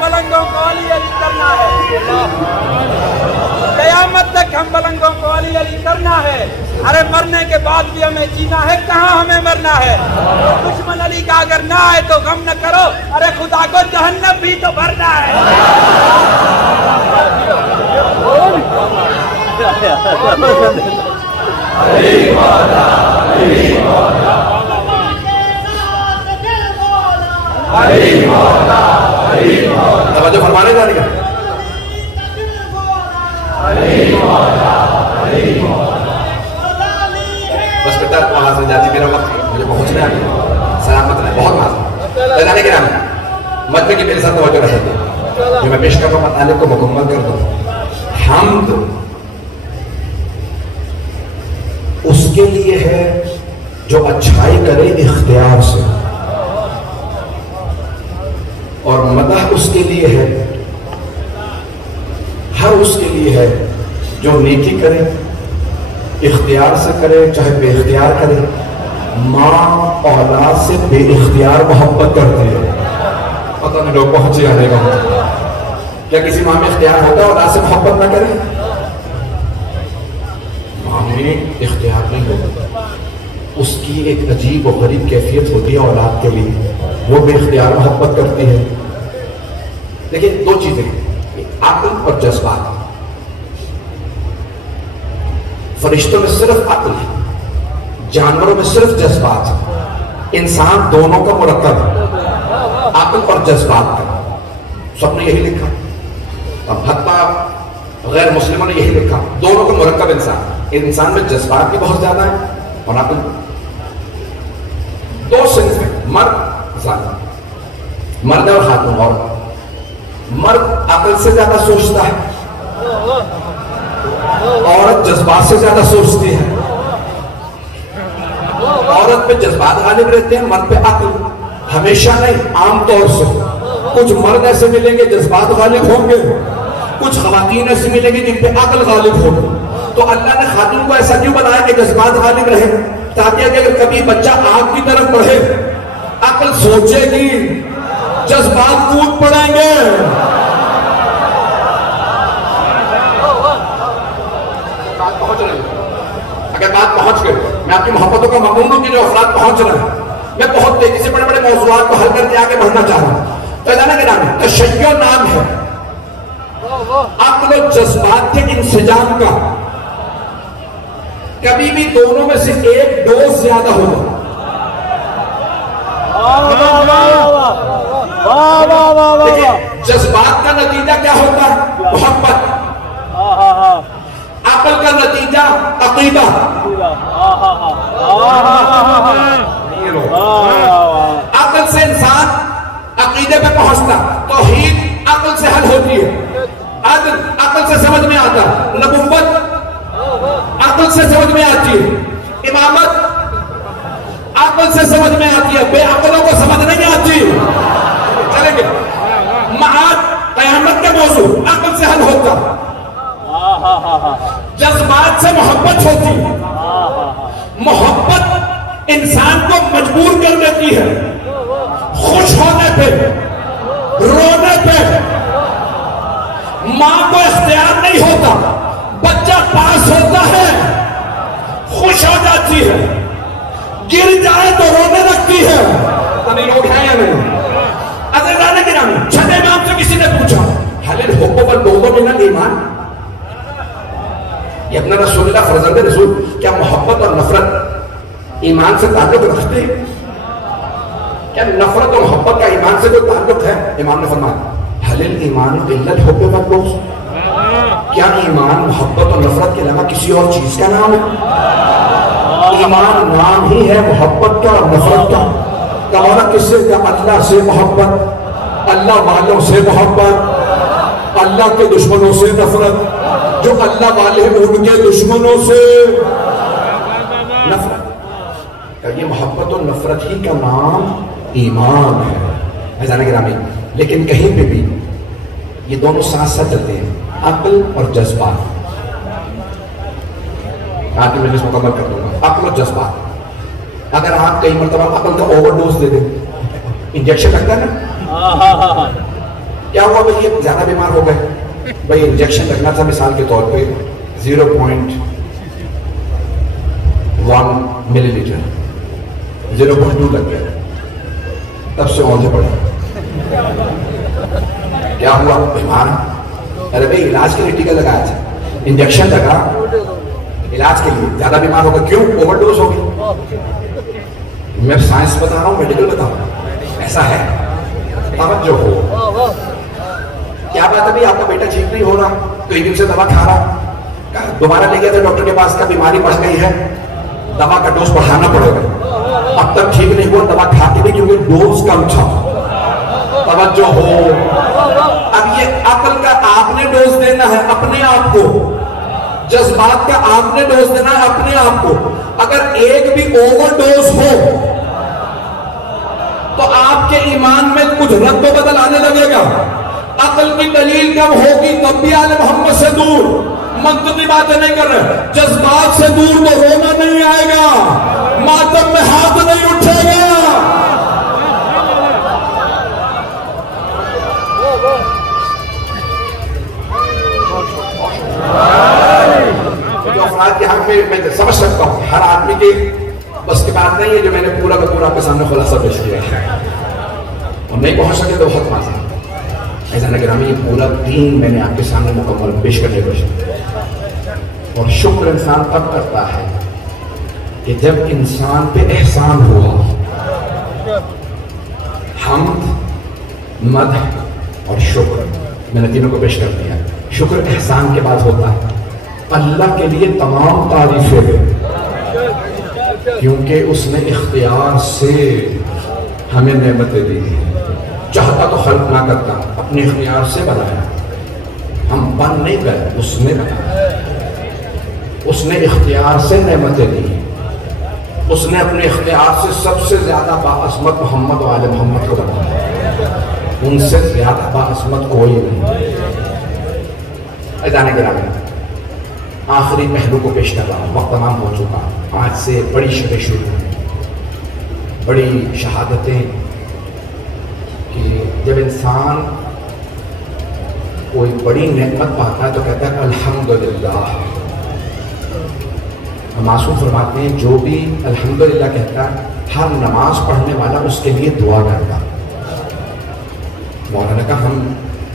بلنگوں کو علی علی کرنا ہے۔ ارے مرنے کے بعد بھی ہمیں جینا ہے، کہاں ہمیں مرنا ہے؟ دشمن علی کا اگر نہ آئے تو غم نہ کرو، ارے خدا کو جہنم بھی تو بھرنا ہے۔ توجہ فرمانے جانے کا بس بیٹا وہاں سے جاتی، میرا وقت مجھے پہنچنے آ گیا، سلامت رہے، بہت معذرت۔ لگانے کے نام مجمع کی میرے ساتھ توجہ رہے گی، جو میں پیش کر رہا ہوں مطالب کو مکمل کر دوں۔ حمد اس کے لیے ہے جو اچھائی کرے اختیار سے، اور مدح اس کے لیے ہے، ہر اس کے لیے ہے جو نیکی کرے، اختیار سے کرے چاہے بے اختیار کرے۔ ماں اولاد سے بے اختیار محبت کرتی ہے، پتہ نہیں لوگ پہنچے آنے کا، کیا کسی ماں میں اختیار ہوتا ہے اولاد سے محبت نہ کرے؟ ماں میں اختیار نہیں ہوتا، اس کی ایک عجیب و غریب کیفیت ہوتی ہے اولاد کے لیے، وہ بے اختیار محبت کرتی ہے۔ دیکھیں دو چیزیں، عقل اور جذبات۔ فرشتوں میں صرف عقل ہے، جانوروں میں صرف جذبات، انسان دونوں کا مرکب ہے، عقل اور جذبات کا۔ سب نے یہی لکھا، اب حتیٰ غیر مسلموں نے یہی لکھا، دونوں کا مرکب انسان میں جذبات بھی بہت زیادہ ہے اور عقل۔ دو صنف ہیں، مرد زیادہ، مرد اور خاتون۔ اور مرد عقل سے زیادہ سوچتا ہے، عورت جذبات سے زیادہ سوچتی ہے۔ عورت پہ جذبات غالب رہتے ہیں، مرد پہ عقل۔ ہمیشہ نہیں، عام طور سے کچھ مرد ایسے ملیں گے جذبات غالب ہوں گے، کچھ خواتین ایسی ملیں گی جن پہ عقل غالب ہوگی۔ تو اللہ نے خاتون کو ایسا کیوں بنایا کہ جذبات غالب رہے، تاکہ اگر کبھی بچہ آگ کی طرف بڑھے، عقل سوچے گی، جذبات کود پڑیں گے۔ اگر بات پہنچ گئی، میں آپ کی محبتوں کا ممنون ہوں کہ جو افراد پہنچ رہے ہیں، میں بہت تیزی سے بڑے بڑے موضوعات کو حل کر کے آگے بڑھنا چاہ رہا ہوں۔ فیضانہ کے نام ہے، تشیع نام ہے عقل و جذبات کے انسجام کا۔ کبھی بھی دونوں میں سے ایک ڈوز زیادہ ہوگا۔ جذبات کا نتیجہ کیا ہوتا ہے؟ محبت۔ عقل کا نتیجہ عقیدہ۔ عقل سے انسان عقیدے پہ پہنچتا، توحید عقل سے حل ہوتی ہے، عدل عقل سے سمجھ میں آتا، نبوت عقل سے سمجھ میں آتی ہے، امامت عقل سے سمجھ میں آتی ہے، بے عقلوں کو سمجھ نہیں آتی۔ چلیں گے معاد قیامت کے موضوع موضوع عقل سے حل ہوتا، جذبات سے محبت ہوتی. محبت انسان کو مجبور کر دیتی ہے، خوش ہونے پہ، رونے پہ. ماں کو اختیار نہیں ہوتا، بچہ پاس ہوتا ہے خوش ہو جاتی ہے، گر جائے تو رونے لگتی ہے. ابھی لوگ ہیں یا نہیں؟ عزیزان گرامی، چھٹے امام سے کسی نے پوچھا حل الحب والبغض من الایمان، یہ اپنا رسول اللہ فرزند رسول، کیا محبت اور نفرت ایمان سے تعلق رکھتے ہیں؟ کیا نفرت اور محبت کا ایمان سے کوئی تعلق ہے؟ امام نے فرمایا حل الایمان الا الحب والبغض، کیا ایمان محبت اور نفرت کے علاوہ کسی اور چیز کا نام ہے؟ ایمان نام ہی ہے محبت کا اور نفرت کا. تمہارا کس سے؟ کیا اللہ سے محبت، اللہ والوں سے محبت، اللہ کے دشمنوں سے نفرت، جو اللہ والے ہیں ان کے دشمنوں سے نفرت. یہ محبت اور نفرت ہی کا نام ایمان ہے. عزیزان گرامی، لیکن کہیں پہ بھی یہ دونوں ساتھ ساتھ چلتے ہیں، عقل اور جذبات. آپ کی مجلس مکمل کر دوں گا. عقل اور جذبات، اگر آپ کئی مرتبہ عقل کا اوور ڈوز دے دیں، انجیکشن لگتا ہے نا، کیا ہوا بھائی یہ زیادہ بیمار ہو گئے، بھائی انجیکشن لگنا تھا مثال کے طور پہ 0.1 ملی لیٹر، 0.2 لگ گیا، تب سے اونجے پڑے. کیا ہوا؟ بیمار. ارے بھائی علاج کے لیے ٹیکا لگایا تھا، انجیکشن لگا علاج کے لیے، زیادہ بیمار ہوگا. کیوں؟ اوور ڈوز ہو گئی. میں سائنس بتا رہا ہوں، میڈیکل بتا رہا ہوں، ایسا ہے. توجہ ہو. کیا بات ہے بھائی آپ کا بیٹا ٹھیک نہیں ہو رہا، تو ایک دن سے دوا کھا رہا، دوبارہ لے گیا تھا ڈاکٹر کے پاس، کا بیماری بڑھ گئی ہے، دوا کا ڈوز بڑھانا پڑے گا. اب تک ٹھیک نہیں ہوا دوا کھا کے بھی، کیونکہ ڈوز کم تھا. توجہ ہو. اب یہ عقل کا آپ نے ڈوز دینا ہے اپنے آپ کو، جذبات کا آپ نے ڈوز دینا ہے اپنے آپ کو. اگر ایک بھی اوور ڈوز ہو تو آپ کے ایمان میں کچھ رد و بدل آنے لگے گا. عقل کی دلیل کم ہوگی تب بھی آل محمد سے دور. منطقی باتیں نہیں کر رہے، جذبات سے دور تو رونا نہیں آئے گا، ماتم میں ہاتھ نہیں اٹھے گا. جو افراد یہاں پہ میں سمجھ سکتا ہوں، ہر آدمی کی بس کی بات نہیں ہے جو میں نے پورا کا پورا آپ کے سامنے خلاصہ پیش کیا ہے، اور نہیں پہنچ سکے تو بہت معذرت. عزیزان گرامی، یہ پورا دین میں نے آپ کے سامنے مکمل پیش کرنے کی کوشش کی. اور شکر انسان تب کرتا ہے کہ جب انسان پہ احسان ہوا. حمد، مدح اور شکر میں نے تینوں کو پیش کر دیا. شکر احسان کے بعد ہوتا ہے. اللہ کے لیے تمام تعریفیں، کیونکہ اس نے اختیار سے ہمیں نعمتیں دی ہیں. چاہتا تو خلق نہ کرتا، اپنے اختیار سے بنایا. ہم بن نہیں گئے، اس نے بنایا. اس نے اختیار سے نعمتیں دی. اس نے اپنے اختیار سے سب سے زیادہ باعظمت محمد و آل محمد کو بنایا. ان سے زیادہ باعظمت کوئی نہیں. عزیزان گرامی، آخری پہلو کو پیش کر رہا ہوں، وقت تمام ہو چکا. آج سے بڑی شبیں شروع ہیں، بڑی شہادتیں، کہ جب انسان کوئی بڑی نعمت پاتا ہے تو کہتا ہے الحمدللہ. معصوم فرماتے ہیں جو بھی الحمدللہ کہتا ہے، ہر نماز پڑھنے والا اس کے لیے دعا کرتا. مولانا نے کہا ہم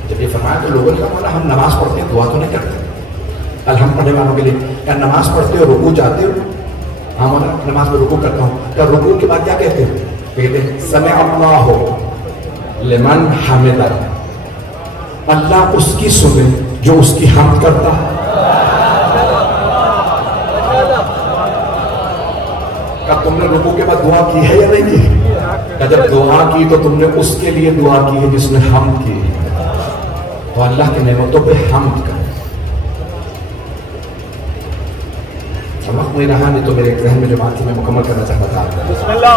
جب یہ فرمایا تو لوگوں نے کہا مولانا ہم نماز پڑھتے ہیں دعا تو نہیں کرتے. الحمد پڑھنے والوں کے لیے کیا نماز پڑھتے ہو رکوع جاتے ہو؟ ہاں مولانا نماز میں رکوع کرتا ہوں. کیا رکوع کے بعد کیا کہتے ہیں؟ کہتے ہیں سمع اللہ لمن حمدہ. اللہ اس کی سنے جو اس کی حمد کرتا ہے. کیا تم نے رکوع کے بعد دعا کی ہے یا نہیں کی؟ کیا جب دعا کی تو تم نے اس کے لیے دعا کی ہے جس نے حمد کی؟ تو اللہ کی نعمتوں پہ حمد کر. وقت نہیں رہا نہیں تو میرے ذہن میں جو بات تھی میں مکمل کرنا چاہتا تھا. بسم اللہ.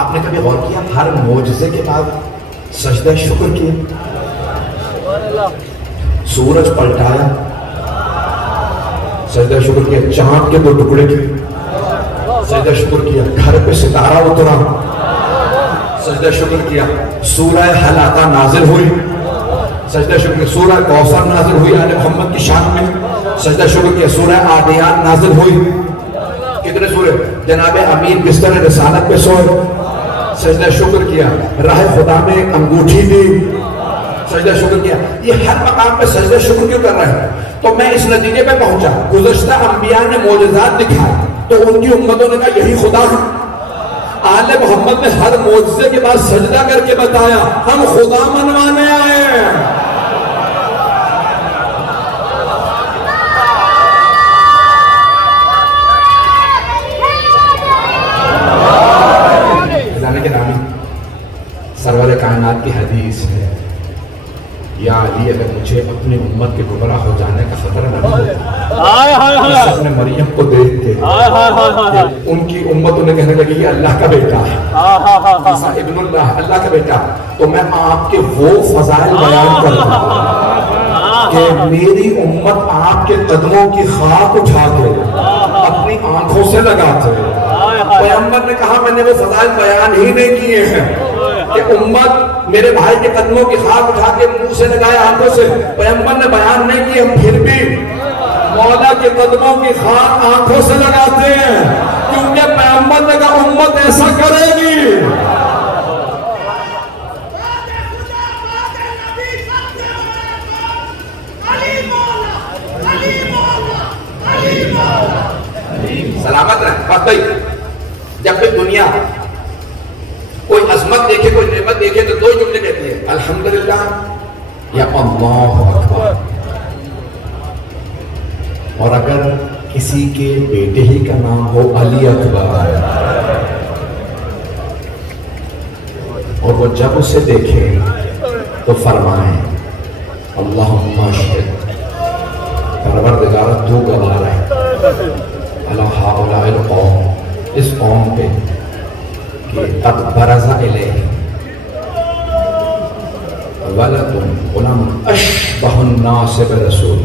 آپ نے کبھی غور کیا ہر معجزے کے بعد سجدہ شکر کیا؟ سورج پلٹایا سجدہ شکر کیا، چاند کے 2 ٹکڑے کیے سجدہ شکر کیا، گھر پہ ستارہ اترا سجدہ شکر کیا، سورہ حلاقہ نازل ہوئی سجدہ شکر کیا، سورہ کوثر نازل ہوئی آل محمد کی شان میں سجدہ شکر کیا، سورہ عادیات نازل ہوئی، کتنے سورے، جناب امین بستر رسالت پہ سوئے سجدہ شکر کیا، راہ خدا میں انگوٹھی دی سجدہ شکر کیا. یہ ہر مقام پہ سجدہ شکر کیوں کر رہے ہیں؟ تو میں اس نتیجے پہ پہنچا، گزشتہ انبیاء نے معجزات دکھائے تو ان کی امتوں نے کہا یہی خدا ہے. آل محمد نے ہر معجزے کے بعد سجدہ کر کے بتایا ہم خدا منوانے آئے ہیں. سرور کائنات کی حدیث ہے، یا علی اگر مجھے اپنی امت کے گمراہ ہو جانے کا خطرہ نہ ہو، اپنے مریم کو دیکھ کے ان کی امت انہیں کہنے لگی یہ اللہ کا بیٹا ہے، عیسیٰ ابن اللہ اللہ کا بیٹا، تو میں آپ کے وہ فضائل بیان کرتا ہوں کہ میری امت آپ کے قدموں کی خاک اٹھا کے اپنی آنکھوں سے لگاتے. پیغمبر نے کہا میں نے وہ فضائل بیان ہی نہیں کیے ہیں کہ امت میرے بھائی کے قدموں کی خاک اٹھا کے منہ سے لگائے آنکھوں سے. پیغمبر نے بیان نہیں کیے، ہم پھر بھی مولا کے قدموں کی خاک آنکھوں سے لگاتے ہیں کیونکہ پیغمبر نے کہا امت ایسا کرے گی. سلامت رہے. بات بھائی جب بھی دنیا کوئی عظمت دیکھے کوئی نعمت دیکھے تو 2 جملے کہتی ہے، الحمدللہ یا اللہ اکبر. اور اگر کسی کے بیٹے ہی کا نام ہو علی اکبر اور وہ جب اسے دیکھے تو فرمائیں اللہم اشہد، پروردگار تو گواہ رہے علی ہؤلاء القوم، اس قوم پہ کہ قد برز الیہ ولد غلام اشبہ الناس برسول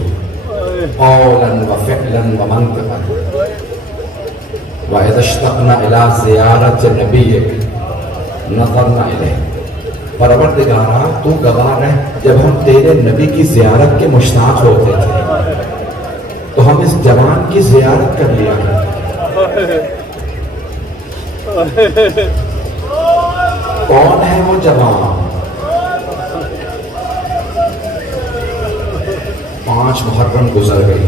قولا وفعلا ومنطقا وَإِذَا اشْتَقْنَا إِلَىٰ زِيَارَةِ نَبِيِّكَ نَظَرْنَا إِلَيْهِ. پروردگارا تو گواہ رہ، جب ہم تیرے نبی کی زیارت کے مشتاق ہوتے تھے تو ہم اس جوان کی زیارت کر لیا کرتے. کون ہے وہ جوان؟ 5 محرم گزر گئی،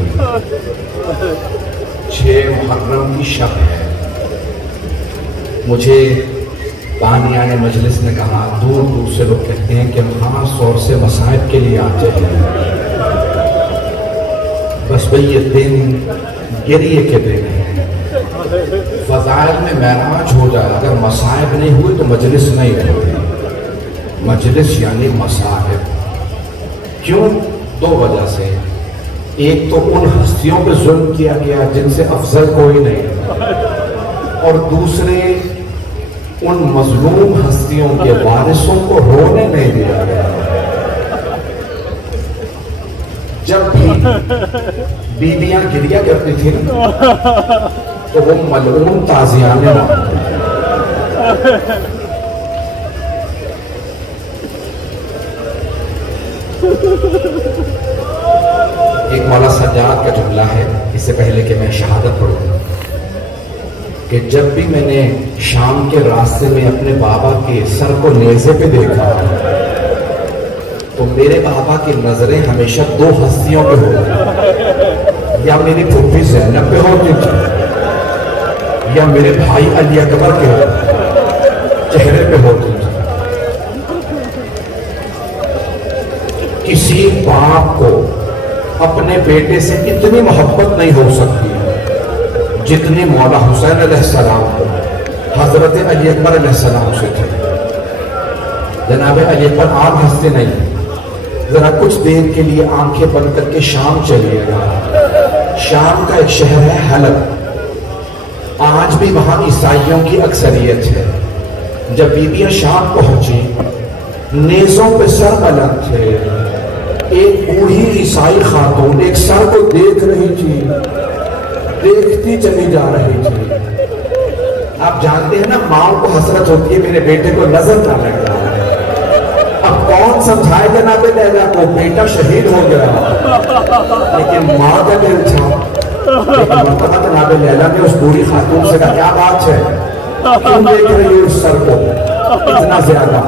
6 محرم کی شب ہے. مجھے بانیان مجلس نے کہا دور دور سے لوگ کہتے ہیں کہ ہم خاص طور سے مصائب کے لیے آتے ہیں، بس بھئی یہ دن گریے کے دن ہیں. فضائل میں معراج ہو جائے، اگر مصائب نہیں ہوئی تو مجلس نہیں ہوئی. مجلس یعنی مصائب. کیوں؟ 2 وجہ سے. ایک تو ان ہستیوں پہ ظلم کیا گیا جن سے افضل کوئی نہیں، اور دوسرے ان مظلوم ہستیوں کے وارثوں کو رونے نہیں دیا گیا. جب بھی بیویاں گریا کرتی تھی تو وہ ملعون تازیانے مانتے تھے. ایک مولا سجاد کا جملہ ہے، اس سے پہلے کہ میں شہادت پڑھوں، کہ جب بھی میں نے شام کے راستے میں اپنے بابا کے سر کو نیزے پہ دیکھا تو میرے بابا کی نظریں ہمیشہ 2 ہستیوں پہ ہوتی، یا میری پھوپھی زینب پہ ہوتی تھی یا میرے بھائی علی اکبر کے چہرے پہ ہوتی تھی. کسی باپ کو اپنے بیٹے سے اتنی محبت نہیں ہو سکتی جتنی مولا حسین علیہ السلام کو حضرت علی اکبر علیہ السلام سے تھے. جناب علی اکبر آپ ہنستے نہیں، ذرا کچھ دیر کے لیے آنکھیں بند کر کے شام چلیے گا. شام کا ایک شہر ہے حلب، آج بھی وہاں عیسائیوں کی اکثریت ہے. جب بیبیاں شام پہنچی نیزوں پہ سر بلند تھے، ایک بوڑھی عیسائی خاتون ایک سر کو دیکھ رہی تھی، دیکھتی چلی جا رہی تھی۔ آپ جانتے ہیں نا ماں کو حسرت ہوتی ہے میرے بیٹے کو نظر نہ لگ رہا ہے۔ اب کون سمجھائے جناب لیلا کو بیٹا شہید ہو گیا، لیکن ماں کا دل تھا۔ ایک مرتبہ جناب لیلا نے اس بوڑھی خاتون سے کہا کیا بات ہے، کیوں دیکھ رہی ہے اس سر کو اتنا زیادہ؟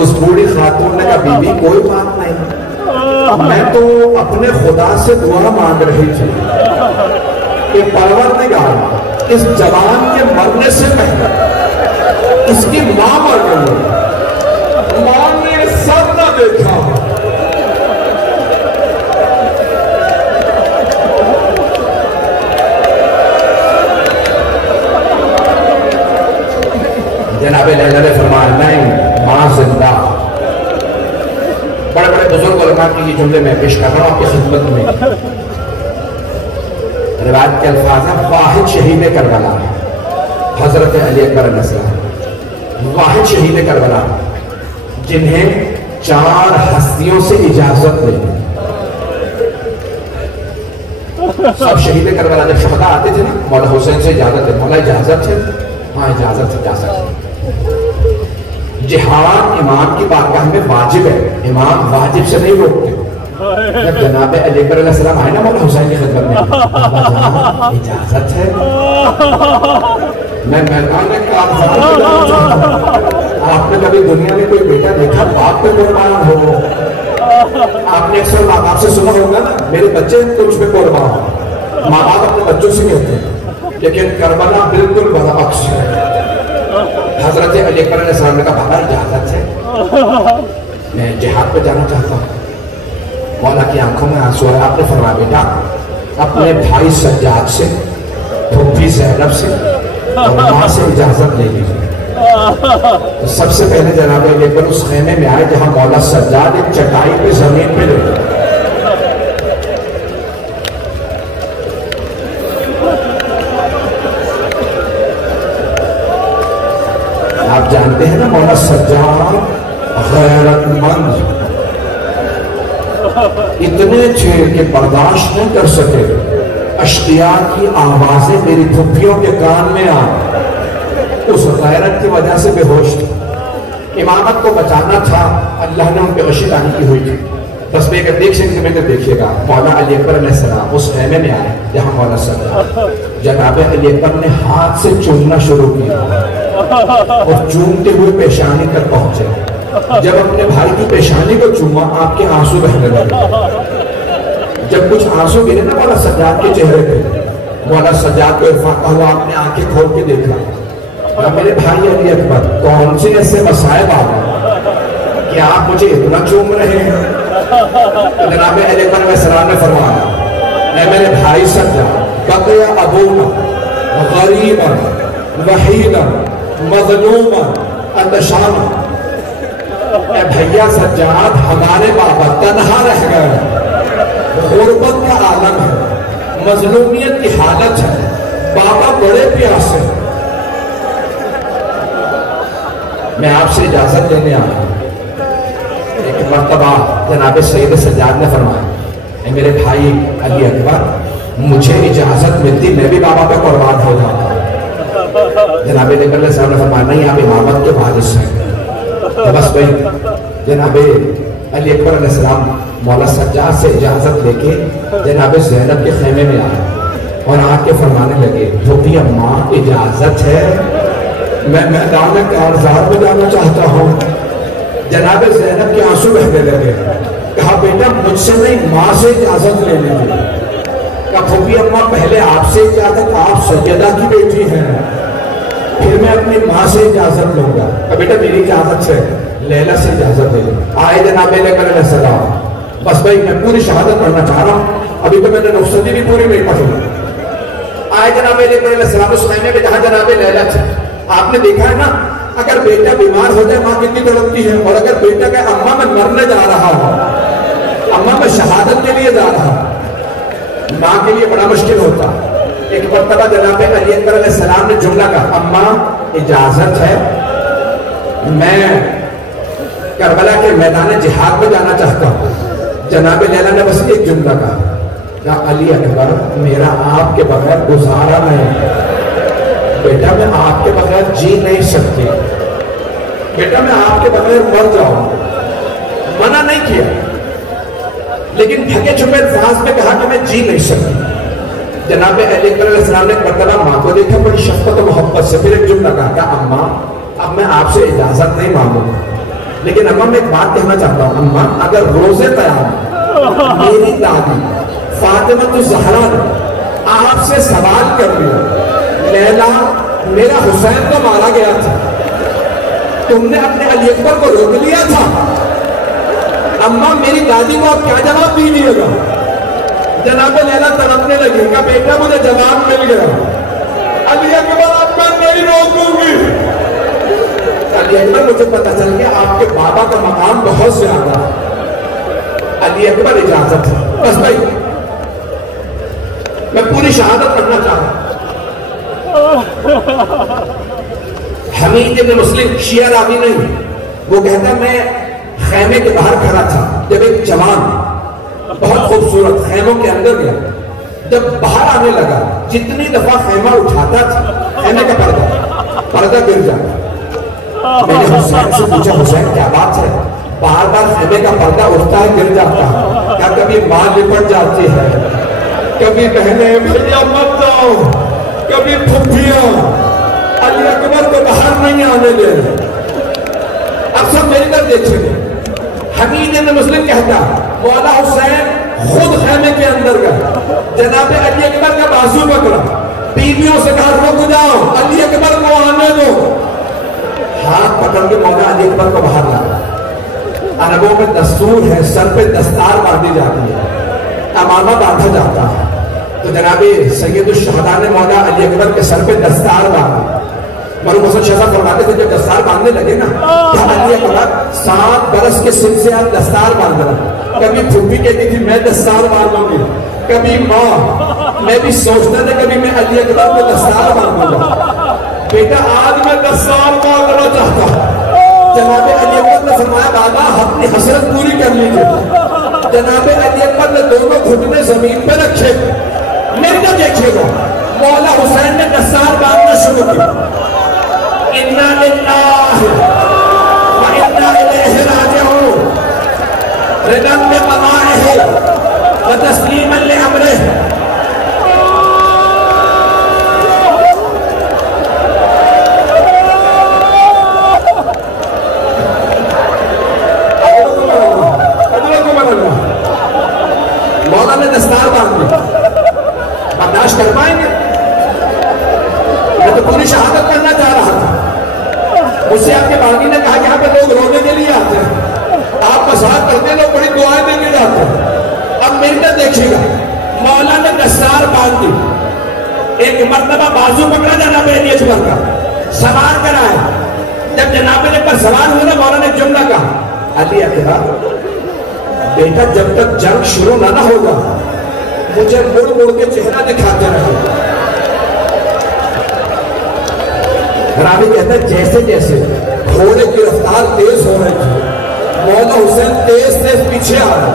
اس بوڑھی خاتون نے کہا بی بی کوئی بات نہیں، میں تو اپنے خدا سے دعا مانگ رہی تھی کہ پروردگار اس جوان کے مرنے سے پہلے اس کی ماں مر گئی، ماں نے سر نہ دیکھا۔ جناب لیلا نے فرمایا نہیں، ماں زندہ۔ بڑے بڑے بزرگ علماء کی یہ جملے میں پیش کر رہا ہوں آپ کی خدمت میں۔ روایت کے الفاظ ہیں واحد شہید کربلا حضرت علی اکبر علیہ السلام، واحد شہید کربلا جنہیں 4 ہستیوں سے اجازت لی۔ سب شہید کربلا جب شہداء آتے تھے نا مولا حسین سے اجازت ہے، مولا اجازت ہے؟ ہاں اجازت سے جا سکتے۔ جہاد امام کی بارگاہ میں واجب ہے، امام واجب سے نہیں روکتے۔ جب جناب علی اکبر علیہ السلام آئے نا مولا حسین کی خدمت میں، بابا جان اجازت ہے؟ میں میدان میں کارزار میں جانا چاہتا ہوں۔ آپ نے کبھی دنیا میں کوئی بیٹا دیکھا باپ پہ قربان ہو؟ آپ نے اکثر ماں باپ سے سنا ہوگا نا میرے بچے تجھ پہ قربان ہو، ماں باپ اپنے بچوں سے کہتے ہیں، لیکن کربلا بالکل برعکس ہے۔ حضرت علی اکبر علیہ السلام نے کہا بابا اجازت ہے، میں جہاد پہ جانا چاہتا ہوں۔ مولا کی آنکھوں میں آنسو ہے، آپ نے فرمایا بیٹا اپنے بھائی سجاد سے، پھوپھی زینب سے اور ماں سے اجازت لے لیجیے۔ سب سے پہلے جناب علی اکبر اس خیمے میں آئے جہاں مولا سجاد ایک چٹائی پہ زمین پہ لیٹے۔ آپ جانتے ہیں نا مولا سجاد غیرت مند اتنے تھے کہ برداشت نہیں کر سکے اشقیاء کی آوازیں میری پھپھیوں کے کان میں آ، اس غیرت کی وجہ سے بے ہوش تھے۔ امامت کو بچانا تھا، اللہ نے ان پہ غشی دانی کی ہوئی تھی۔ بس میں اگر دیکھ سکتے میں دیکھیے گا مولا علی اکبر علیہ السلام اس خیمے میں آئے جہاں مولا سجاد، جناب علی اکبر نے ہاتھ سے چومنا شروع کیا اور چومتے ہوئے پیشانی تک پہنچے۔ جب اپنے بھائی کی پیشانی کو چوما آپ کے آنسو بہنے لگے۔ جب کچھ آنسو گرے نا مولا سجاد کے چہرے پہ، مولا سجاد کو افاقہ ہوا، آپ نے آنکھیں کھول کے دیکھا، میرے بھائی علی اکبر کون سے ایسے مسائب آ گئے کہ آپ مجھے اتنا چوم رہے ہیں؟ جناب علی اکبر علیہ السلام نے فرمایا اے میرے بھائی سجاد بقیا ابونا غریبا وحیدا مظلوما اندشانا، اے بھیا سجاد ہمارے بابا تنہا رہ گئے، غربت کا عالم ہے، مظلومیت کی حالت ہے، بابا بڑے پیاسے۔ میں آپ سے اجازت لینے آیا ہوں۔ ایک مرتبہ جناب سید سجاد نے فرمایا اے میرے بھائی علی اکبر مجھے اجازت ملتی میں بھی بابا پہ قربان ہو جاتا۔ جناب علی اکبر صاحب نے فرمایا نہیں آپ امامت کے وارث ہیں۔ بس بھائی جناب علی اکبر علیہ السلام مولا سجاد سے اجازت لے کے جناب زینب کے خیمے میں آئے اور آ کے فرمانے لگے پھوپھی اماں اجازت ہے، میں میدان کارزار میں جانا چاہتا ہوں۔ جناب زینب کے آنسو بہنے لگے، کہا بیٹا مجھ سے نہیں ماں سے اجازت لے لیجیے۔ کہا پھوپھی اماں پہلے آپ سے اجازت، آپ سیدہ کی بیٹی ہیں، پھر میں اپنی ماں سے اجازت لوں گا۔ کہا بیٹا میری اجازت سے لیلا سے اجازت لے لیں۔ آئے جناب علیہ السلام، بس بھائی میں پوری شہادت پڑھنا چاہ رہا ہوں، ابھی تو میں نے رخصتی بھی پوری نہیں پڑھی۔ آئے جناب علیہ السلام اس خیمے میں جہاں جناب لیلا تھے۔ آپ نے دیکھا ہے نا اگر بیٹا بیمار ہو جائے ماں کتنی تڑپتی ہے، اور اگر بیٹا کہ اماں میں مرنے جا رہا ہوں، اماں میں شہادت کے لیے جا رہا ہوں، ماں کے لیے بڑا مشکل ہوتا۔ ایک مرتبہ جناب علی اکبر علیہ السلام نے جملہ کہا اماں اجازت ہے، میں کربلا کے میدان جہاد میں جانا چاہتا ہوں. جناب لیلا نے بس ایک جملہ کہا، علی اکبر میرا آپ کے بغیر گزارا نہیں. بیٹا میں آپ کے بغیر جی نہیں سکتی، بیٹا میں آپ کے بغیر مر جاؤں. منع نہیں کیا، لیکن ڈھکے چھپے الفاظ میں کہا کہ میں جی نہیں سکتی. جناب علی اکبر علیہ السلام نے ایک مرتبہ ماں کو دیکھا بڑی شفقت و محبت سے، پھر ایک جملہ کہا کہ اماں اب میں آپ سے اجازت نہیں مانگوں گا، لیکن اماں میں ایک بات کہنا چاہتا ہوں. اماں اگر روزے قیامت میری دادی فاطمہ الزہرا نے آپ سے سوال کر لیا، لیلا میرا حسین تو مارا گیا تھا، تم نے اپنے علی اکبر کو روک لیا تھا، اماں میری دادی کو آپ کیا جواب دیجیے گا؟ جناب لیلا تڑپنے لگی کہ بیٹا مجھے جواب مل گیا، علی اکبر آپ میں نہیں روکوں گی. علی اکبر مجھے پتہ چل گیا آپ کے بابا کا مقام بہت زیادہ ہے. علی اکبر اجازت ہے. بس بھائی میں پوری شہادت پڑھنا چاہتا ہوں. حمید ابن مسلم شیعہ راوی نہیں، وہ کہتا میں خیمے کے باہر کھڑا تھا جب ایک جوان بہت خوبصورت خیموں کے اندر گیا. جب باہر آنے لگا جتنی دفعہ خیمہ اٹھاتا تھا خیمے کا پردہ گر جاتا. میں نے حسین سے پوچھا حسین کیا بات ہے؟ بار بار خیمے کا پردہ اٹھتا ہے گر جاتا ہے، کیا کبھی ماں لپٹ جاتی ہے، کبھی بہنیں بھیا مت جاؤ، کبھی پھپھیاں علی اکبر کو باہر نہیں آنے دے رہے. اب سب میری طرف دیکھیں گے. حمید ابن مسلم کہتا مولا حسین خود خیمے کے اندر گئے، جناب علی اکبر کا بازو پکڑا، بیویوں سے کہا رک جاؤ علی اکبر کو آنے دو. ہاتھ پکڑ کے مولا علی اکبر کو باہر لایا. عربوں میں دستور ہے سر پہ دستار باندھی جاتی ہے، امامہ باندھا جاتا ہے. تو جناب سید الشہداء نے مولا علی اکبر کے سر پہ دستار باندھی. مرحوم حسن شاہ صاحب فرماتے تھے جب دستار باندھنے لگے نا کہ علی اکبر 7 برس کے سن سے آپ دستار باندھ رہا. کبھی پھوپھی کہتی تھی میں دستار باندھوں گی، کبھی ماں، میں بھی سوچتا تھا کبھی میں علی اکبر کو دستار باندھوں گا. بیٹا آج میں دستار باندھنا چاہتا ہوں. جناب علی اکبر نے فرمایا بابا اپنی حسرت پوری کر لیجیے. جناب علی اکبر نے دونوں گھٹنے زمین پہ رکھے. میرے کو دیکھیے گا مولا حسین نے دستار باندھنا شروع کیا. اِنَّا لِلَّهِ وَإِنَّا إِلَيْهِ رَاجِعُونَ رِضًا بِقَضَائِهِ وَتَسْلِيمًا لِأَمْرِهِ. مولا نے دستار باندھ دی. برداشت کر پائیں گے؟ میں تو پوری شہادت کرنا چاہ رہا تھا. مجھ سے آپ کے باغی نے کہا کہ یہاں پہ لوگ رونے کے لیے آتے ہیں، آپ مذاق کرتے ہیں، لوگ بڑی دعائیں دے کے جاتے ہیں. اب میرے دیکھیے گا مولا نے دستار باندھ دی. ایک مرتبہ بازو پکڑا جناب علی اکبر کا، سوار کرائے. جب جناب علی پر سوار ہوا مولا نے جملہ کہا علی اکبر بیٹا جب تک جنگ شروع نہ ہوگا مجھے مڑ مڑ کے چہرہ دکھاتے رہے. راوی کہتا ہے جیسے جیسے گھوڑے کی رفتار تیز ہو رہی تھی مولا حسین تیز تیز پیچھے آ رہا.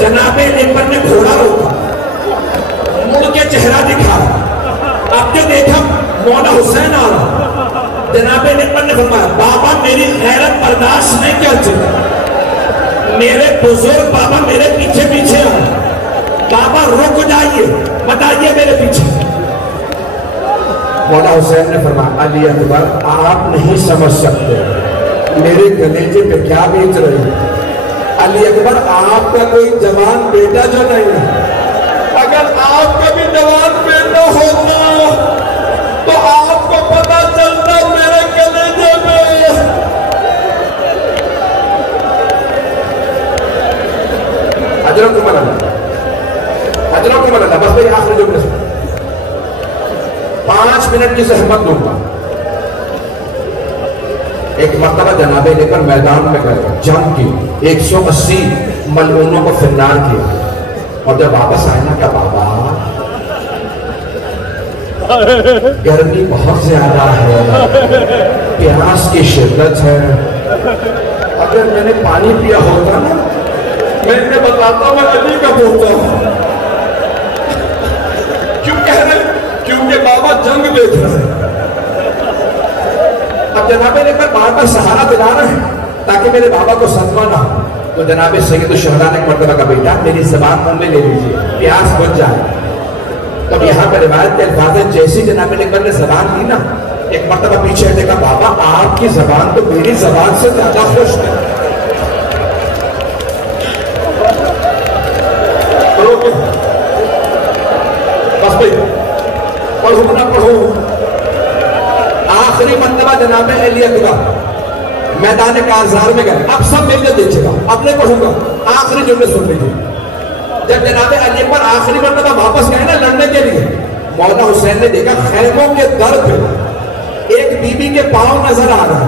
جناب علی اکبر نے گھوڑا روکا، مڑ کے چہرہ دکھا. آپ نے دیکھا مولا حسین آ رہا. جناب علی اکبر نے فرمایا بابا میری غیرت برداشت نہیں کرتے، میرے بزرگ بابا میرے پیچھے پیچھے آئے. بابا رک جائیے، بتائیے میرے پیچھے. مولا حسین نے فرمایا علی اکبر آپ نہیں سمجھ سکتے میرے کلیجے پہ کیا بیت رہی ہے. علی اکبر آپ کا کوئی جوان بیٹا جو نہیں ہے، اگر آپ کا بھی جوان بیٹا ہوتا تو آپ کو پتا چلتا میرے کلیجے میں. اجرکم اللہ، اجرکم اللہ. بس بھئی آخر جملے سے 5 منٹ کی زحمت دوں گا. ایک مرتبہ جناب لے کر میدان میں گئے، جنگ کی 180 ملعونوں کو فنار کیا. اور جب واپس آئے نا کیا بابا گرمی بہت زیادہ ہے، پیاس کی شدت شدت ہے. اگر میں نے پانی پیا ہوتا نا میں انہیں بتاتا میں علی کا پوتا ہوں. کیوں کہہ رہے؟ کیونکہ بابا جنگ دیکھ رہے ہیں. اب جناب نے پر بار بار سہارا دلا رہے ہیں تاکہ میرے بابا کو صدمہ نہ ہو. تو جناب سید الشہداء نے مرتبہ کا بیٹا میری زبان منہ میں لے لیجیے پیاس بچ جائے. تب یہاں پہ روایت کے الفاظ ہیں جیسی جناب اکبر نے زبان لی نا ایک مرتبہ پیچھے ہٹے کہا بابا آپ کی زبان تو میری زبان سے زیادہ خوش ہے. بس بھائی پڑھو نہ پڑھو. آخری مرتبہ جناب علی اکبر میدان کارزار میں گئے. اب سب مل کے دیکھے گا اب نہیں پڑھوں گا آخری جملے سن لیجیے. جب جناب علی اکبر آخری مرتبہ واپس گئے نا لڑنے کے لیے مولا حسین نے دیکھا خیموں کے در پہ ایک بی بی کے پاؤں نظر آ رہا.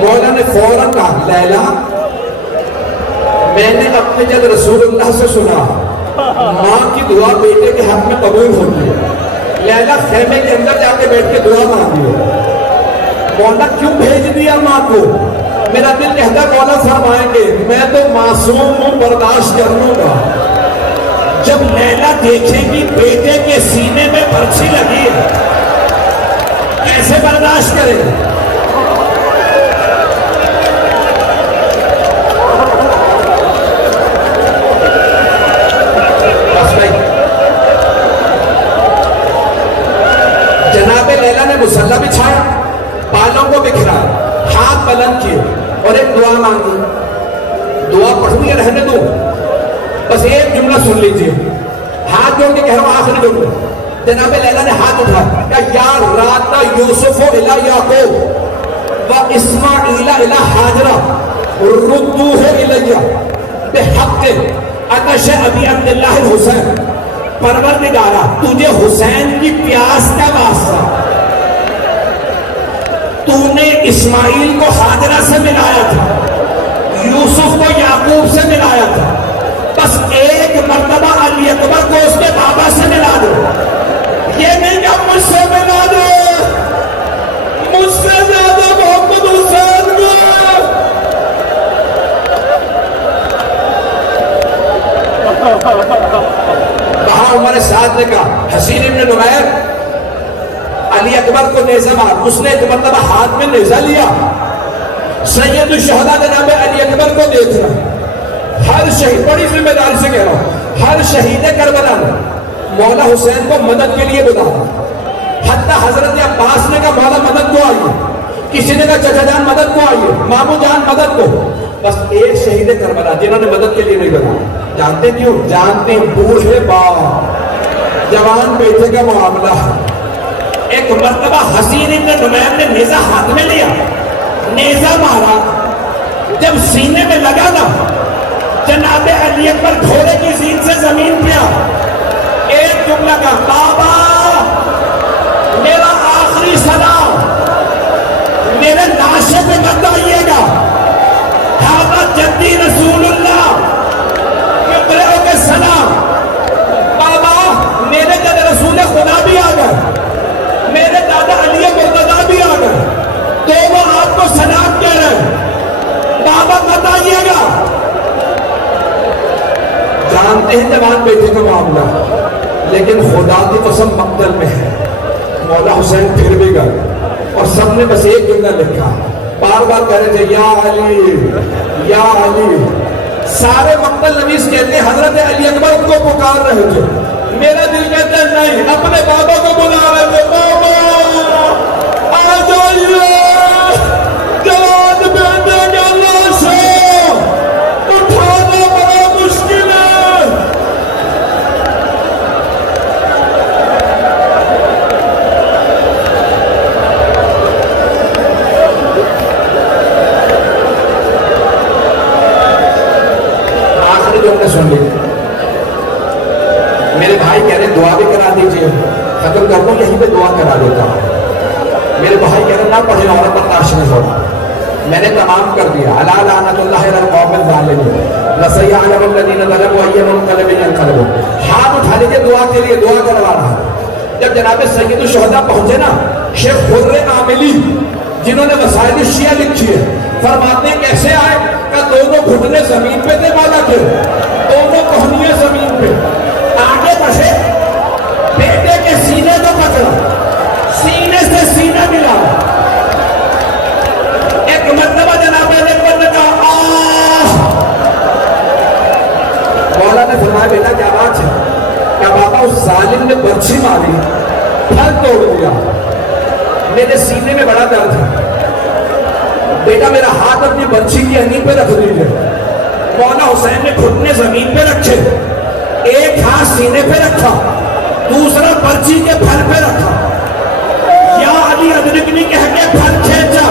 مولا نے فوراً کہا لیلا میں نے اپنے جب رسول اللہ سے سنا ماں کی دعا بیٹے کے حق میں قبول ہوتی ہے. لیلا خیمے کے اندر جا کے بیٹھ کے دعا مانگی ہے. مولا کیوں بھیج دیا ماں کو؟ میرا دل کہتا مولا فرمائیں گے میں تو معصوم ہوں برداشت کر لوں گا. جب لیلا دیکھے گی بیٹے کے سینے میں برچھی لگی ہے کیسے برداشت کرے؟ جناب لیلا نے مسلح بچھایا بالوں کو بکھرایا ہاتھ بلند کیے اور ایک دعا مانگی. دعا پڑھوں یا رہنے دوں؟ بس ایک جملہ سن لیجئے. ہاتھ جوڑ کے کہہ رہا ہوں آخری جملہ. جناب لیلا نے ہاتھ اٹھا کہ یا رات یوسف الی یعقوب و اسماعیل الی حاجرہ ردوہ الی بحق عطش ابی عبداللہ الحسین. پروردگارہ تجھے حسین کی پیاس کا واسطہ تو نے اسماعیل کو حاجرہ سے ملایا تھا یوسف کو یعقوب سے ملایا تھا بس ایک مرتبہ علی اکبر کو اس کے بابا سے ملا دو. یہ نہیں کہ مجھ سے ملا دو مجھ سے زیادہ محمد حسین کو. وہاں عمر سعد نے کہا حسین ابن نمیر علی اکبر کو نیزہ مار. اس نے ایک مرتبہ ہاتھ میں نیزہ لیا. سید الشہداء جناب علی اکبر کو دیکھ رہا. ہر شہید بڑی ذمہ داری سے کہہ رہا ہوں ہر شہید کربلا نے مولا حسین کو مدد کے لیے بلایا. حتی حضرت عباس نے کہا مولا مدد کو آئیے. کسی نے کہا چچا جان مدد کو آئیے مامو جان مدد کو. بس ایک شہید کربلا جنہوں نے مدد کے لیے نہیں بلایا. جانتے کیوں؟ جانتے بوڑھے باپ جوان بیٹے کا معاملہ. ایک مرتبہ حسین ابن نمیر نے نیزہ ہاتھ میں لیا نیزہ مارا. جب سینے میں لگا نا جناب علی اکبر گھوڑے کی زین سے زمین پہ ایک جملہ کا بابا میرا آخری سلام میرے ناشے پہ مت آئیے گا. ہاں جدی رسول اللہ کے سلام. بابا میرے جد رسول خدا بھی آ گئے میرے دادا علی مرتضیٰ بھی آ گئے تو وہ آپ کو سلام کہہ رہے ہیں. بابا بتائیے گا. جانتے ہیں جوان بیٹے کا معاملہ لیکن خدا کی قسم مقتل میں ہے. مولا حسین پھر بھی گئے اور سب نے بس ایک جملہ لکھا بار بار کہہ رہے تھے یا علی یا علی. سارے مقتل نویس کہتے ہیں حضرت علی اکبر کو پکار رہے تھے. میرا دل کہتا ہے نہیں اپنے بابا کو بلا رہے تھے. بابا آ جائیے جوان بیٹے کا لاش اٹھانا بڑا مشکل ہے. سن لی. میرے بھائی کہہ رہے دعا بھی کرا دیجئے ختم کر دوں یہیں پہ دعا کرا دیتا ہوں. میرے بھائی کہہ رہے نہ پڑھے عورت برداشت نہیں ہوگا. میں نے تمام کر دیا. الا لعنت اللہ علی القوم الظالمین لسیعلم الذین ظلموا ای منقلب ینقلبون. ہاتھ اٹھا لیجئے دعا کے لیے دعا کروا رہا. جب جناب سید الشہداء پہنچے نا شیخ خضر عاملی جنہوں نے وسائل الشیعہ لکھی ہے، فرماتے ہیں کیسے آئے کہ دونوں گھٹنے زمین پہ تھے مولا کے، دونوں کہنیاں زمین پہ، آگے بڑھے بیٹے کے سینے کو پکڑا، سینے سے سینہ ملا، ایک مرتبہ جناب اکبر نے کہا آہ، مولا نے فرمایا بیٹا کیا بات ہے؟ کہ بابا اس ظالم نے برچھی ماری، پھل توڑ دیا، میرے سینے میں بڑا درد ہے، بیٹا میرا ہاتھ اپنی برچھی کی ہنی پہ رکھ دیجئے۔ مولا حسین نے گھٹنے زمین پہ رکھے، ایک ہاتھ سینے پہ رکھا، دوسرا برچھی کے پھل پہ رکھا، یا علی ادرکنی کہہ کے پھل کھینچا،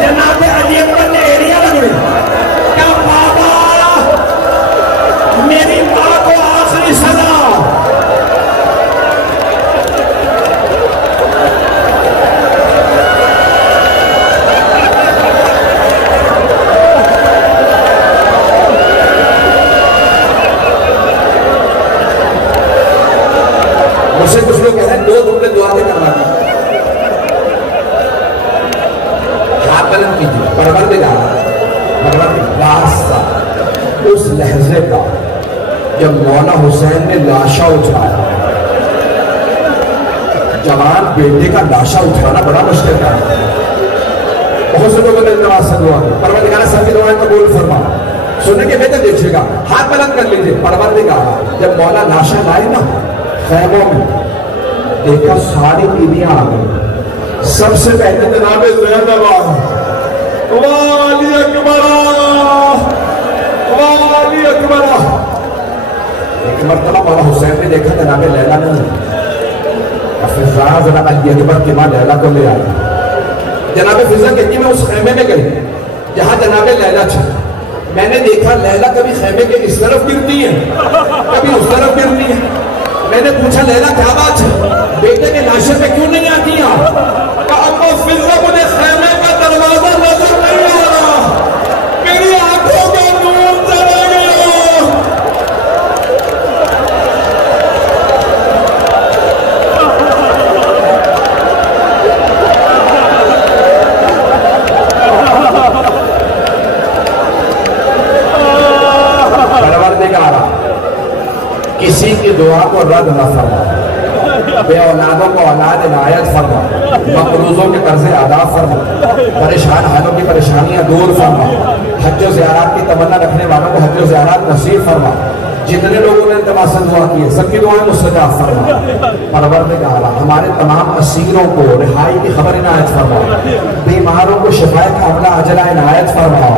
جناب علی اکبر نے ایڑیاں لگوئی، کہ بابا میری ماں کو آخری سزا۔ مجھ سے کچھ لوگ کہہ رہے ہیں 2 جملے دعا کے کروا دی، ہاتھ بلند کیجیے، پروردگار واسطہ اس لحظے کا جب مولا حسین نے لاشا اٹھایا، جوان بیٹے کا لاشا اٹھانا بڑا مشکل تھا، بہت سے لوگوں نے نماز سے دعا کی، پروردگار سب کی دعائیں قبول فرما، سننے کے بہتر دیکھیے گا، ہاتھ بلند کر لیجیے، پروردگار جب مولا لاشا لائے نا خیموں میں، دیکھا ساری بیویاں آ گئی، سب سے پہلے جناب زینب والی اکبر والی اکبر، ایک مرتبہ مولا حسین نے دیکھا جناب لیلا نہیں، فضا ذرا علی اکبر کی ماں لیلا کو لے آئی، جناب فضا کہتی میں اس خیمے میں گئی جہاں جناب لیلا تھی، میں نے دیکھا لیلا کبھی خیمے کے اس طرف گرتی ہے کبھی اس طرف گرتی ہے، میں نے پوچھا لیلا کیا بات ہے، بیٹے کے لاشے پہ کیوں نہیں آتی ہیں؟ اما فضا مجھے خیمے کا دروازہ نظر نہیں آ رہا، میری آنکھوں کا نور چلا گیا۔ پروردگارا کسی کی دعا کو رد نہ فرما، بے اولادوں کو اولاد عنایت فرما، مقروضوں کے قرض ادا فرما، پریشان حالوں کی پریشانیاں دور فرما، حج و زیارات کی تمنا رکھنے والوں کو حج و زیارات نصیب فرما، جتنے لوگوں نے التماس سے دعا کی ہے سب کی دعائیں مستجاب فرما۔ پروردگارا ہمارے تمام اسیروں کو رہائی کی خبر عنایت فرما، بیماروں کو شفا کاملہ عاجلہ عنایت فرما۔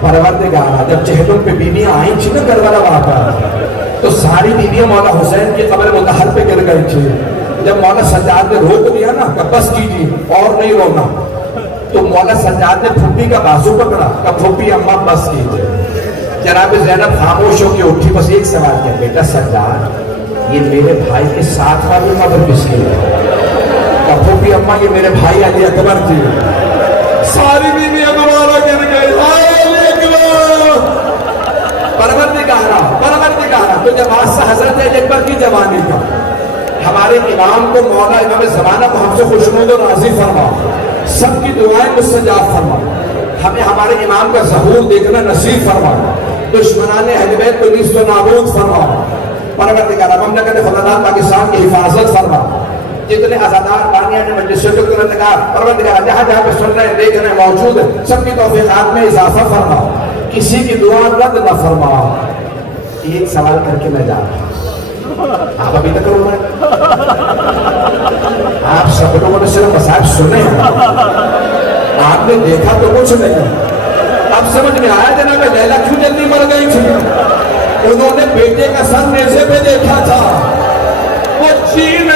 پروردگارا جب چہلم پہ بیویاں آئیں تھیں نا کربلا وہاں پر، تو ساری بیویاں مولا حسین کی قبر مطہر پہ گر گئی تھی، جب مولا سجاد نے روک دیا نا کہ بس کیجیے اور نہیں رونا، تو مولا سجاد نے پھوپھی کا بازو پکڑا کہ پھوپھی اماں بس کیجیے، جناب زینب خاموش ہو کے اٹھی، بس ایک سوال کیا، بیٹا سجاد یہ میرے بھائی کے ساتھ والی قبر کس کی ہے؟ کہ پھوپھی اماں یہ میرے بھائی علی اکبر تھی، ساری بیویاں دوبارہ گر گئی، علی اکبر۔ پروردگارا تو جب آسا حضرت علی اکبر کی جوانی کا ہمارے امام کو مولا امام زمانہ کو ہم سے خوشنود و راضی فرما، سب کی دعائیں مستجاب فرما، ہمیں ہمارے امام کا ظہور دیکھنا نصیب فرما، دشمنان اہل بیت کو نیست و نابود فرما۔ پروردگارا مملکت خداداد پاکستان کی حفاظت فرما، جتنے آزادار بانیان مجلس شرکت کرندگار پروردگارا جہاں جہاں پہ سن رہے ہیں دیکھ رہے ہیں موجود ہیں، سب کی توفیقات میں اضافہ فرما، کسی کی دعا رد نہ فرما۔ ایک سوال کر کے میں جا رہا ہوں، آپ ابھی تک رو رہے ہیں، آپ سب لوگوں نے صرف مسائب سنے ہیں، آپ نے دیکھا تو کچھ نہیں، اب سمجھ میں آیا جناب لیلا کیوں جلدی مر گئی تھی؟ انہوں نے بیٹے کا سر نیزے پہ دیکھا تھا، وہ چین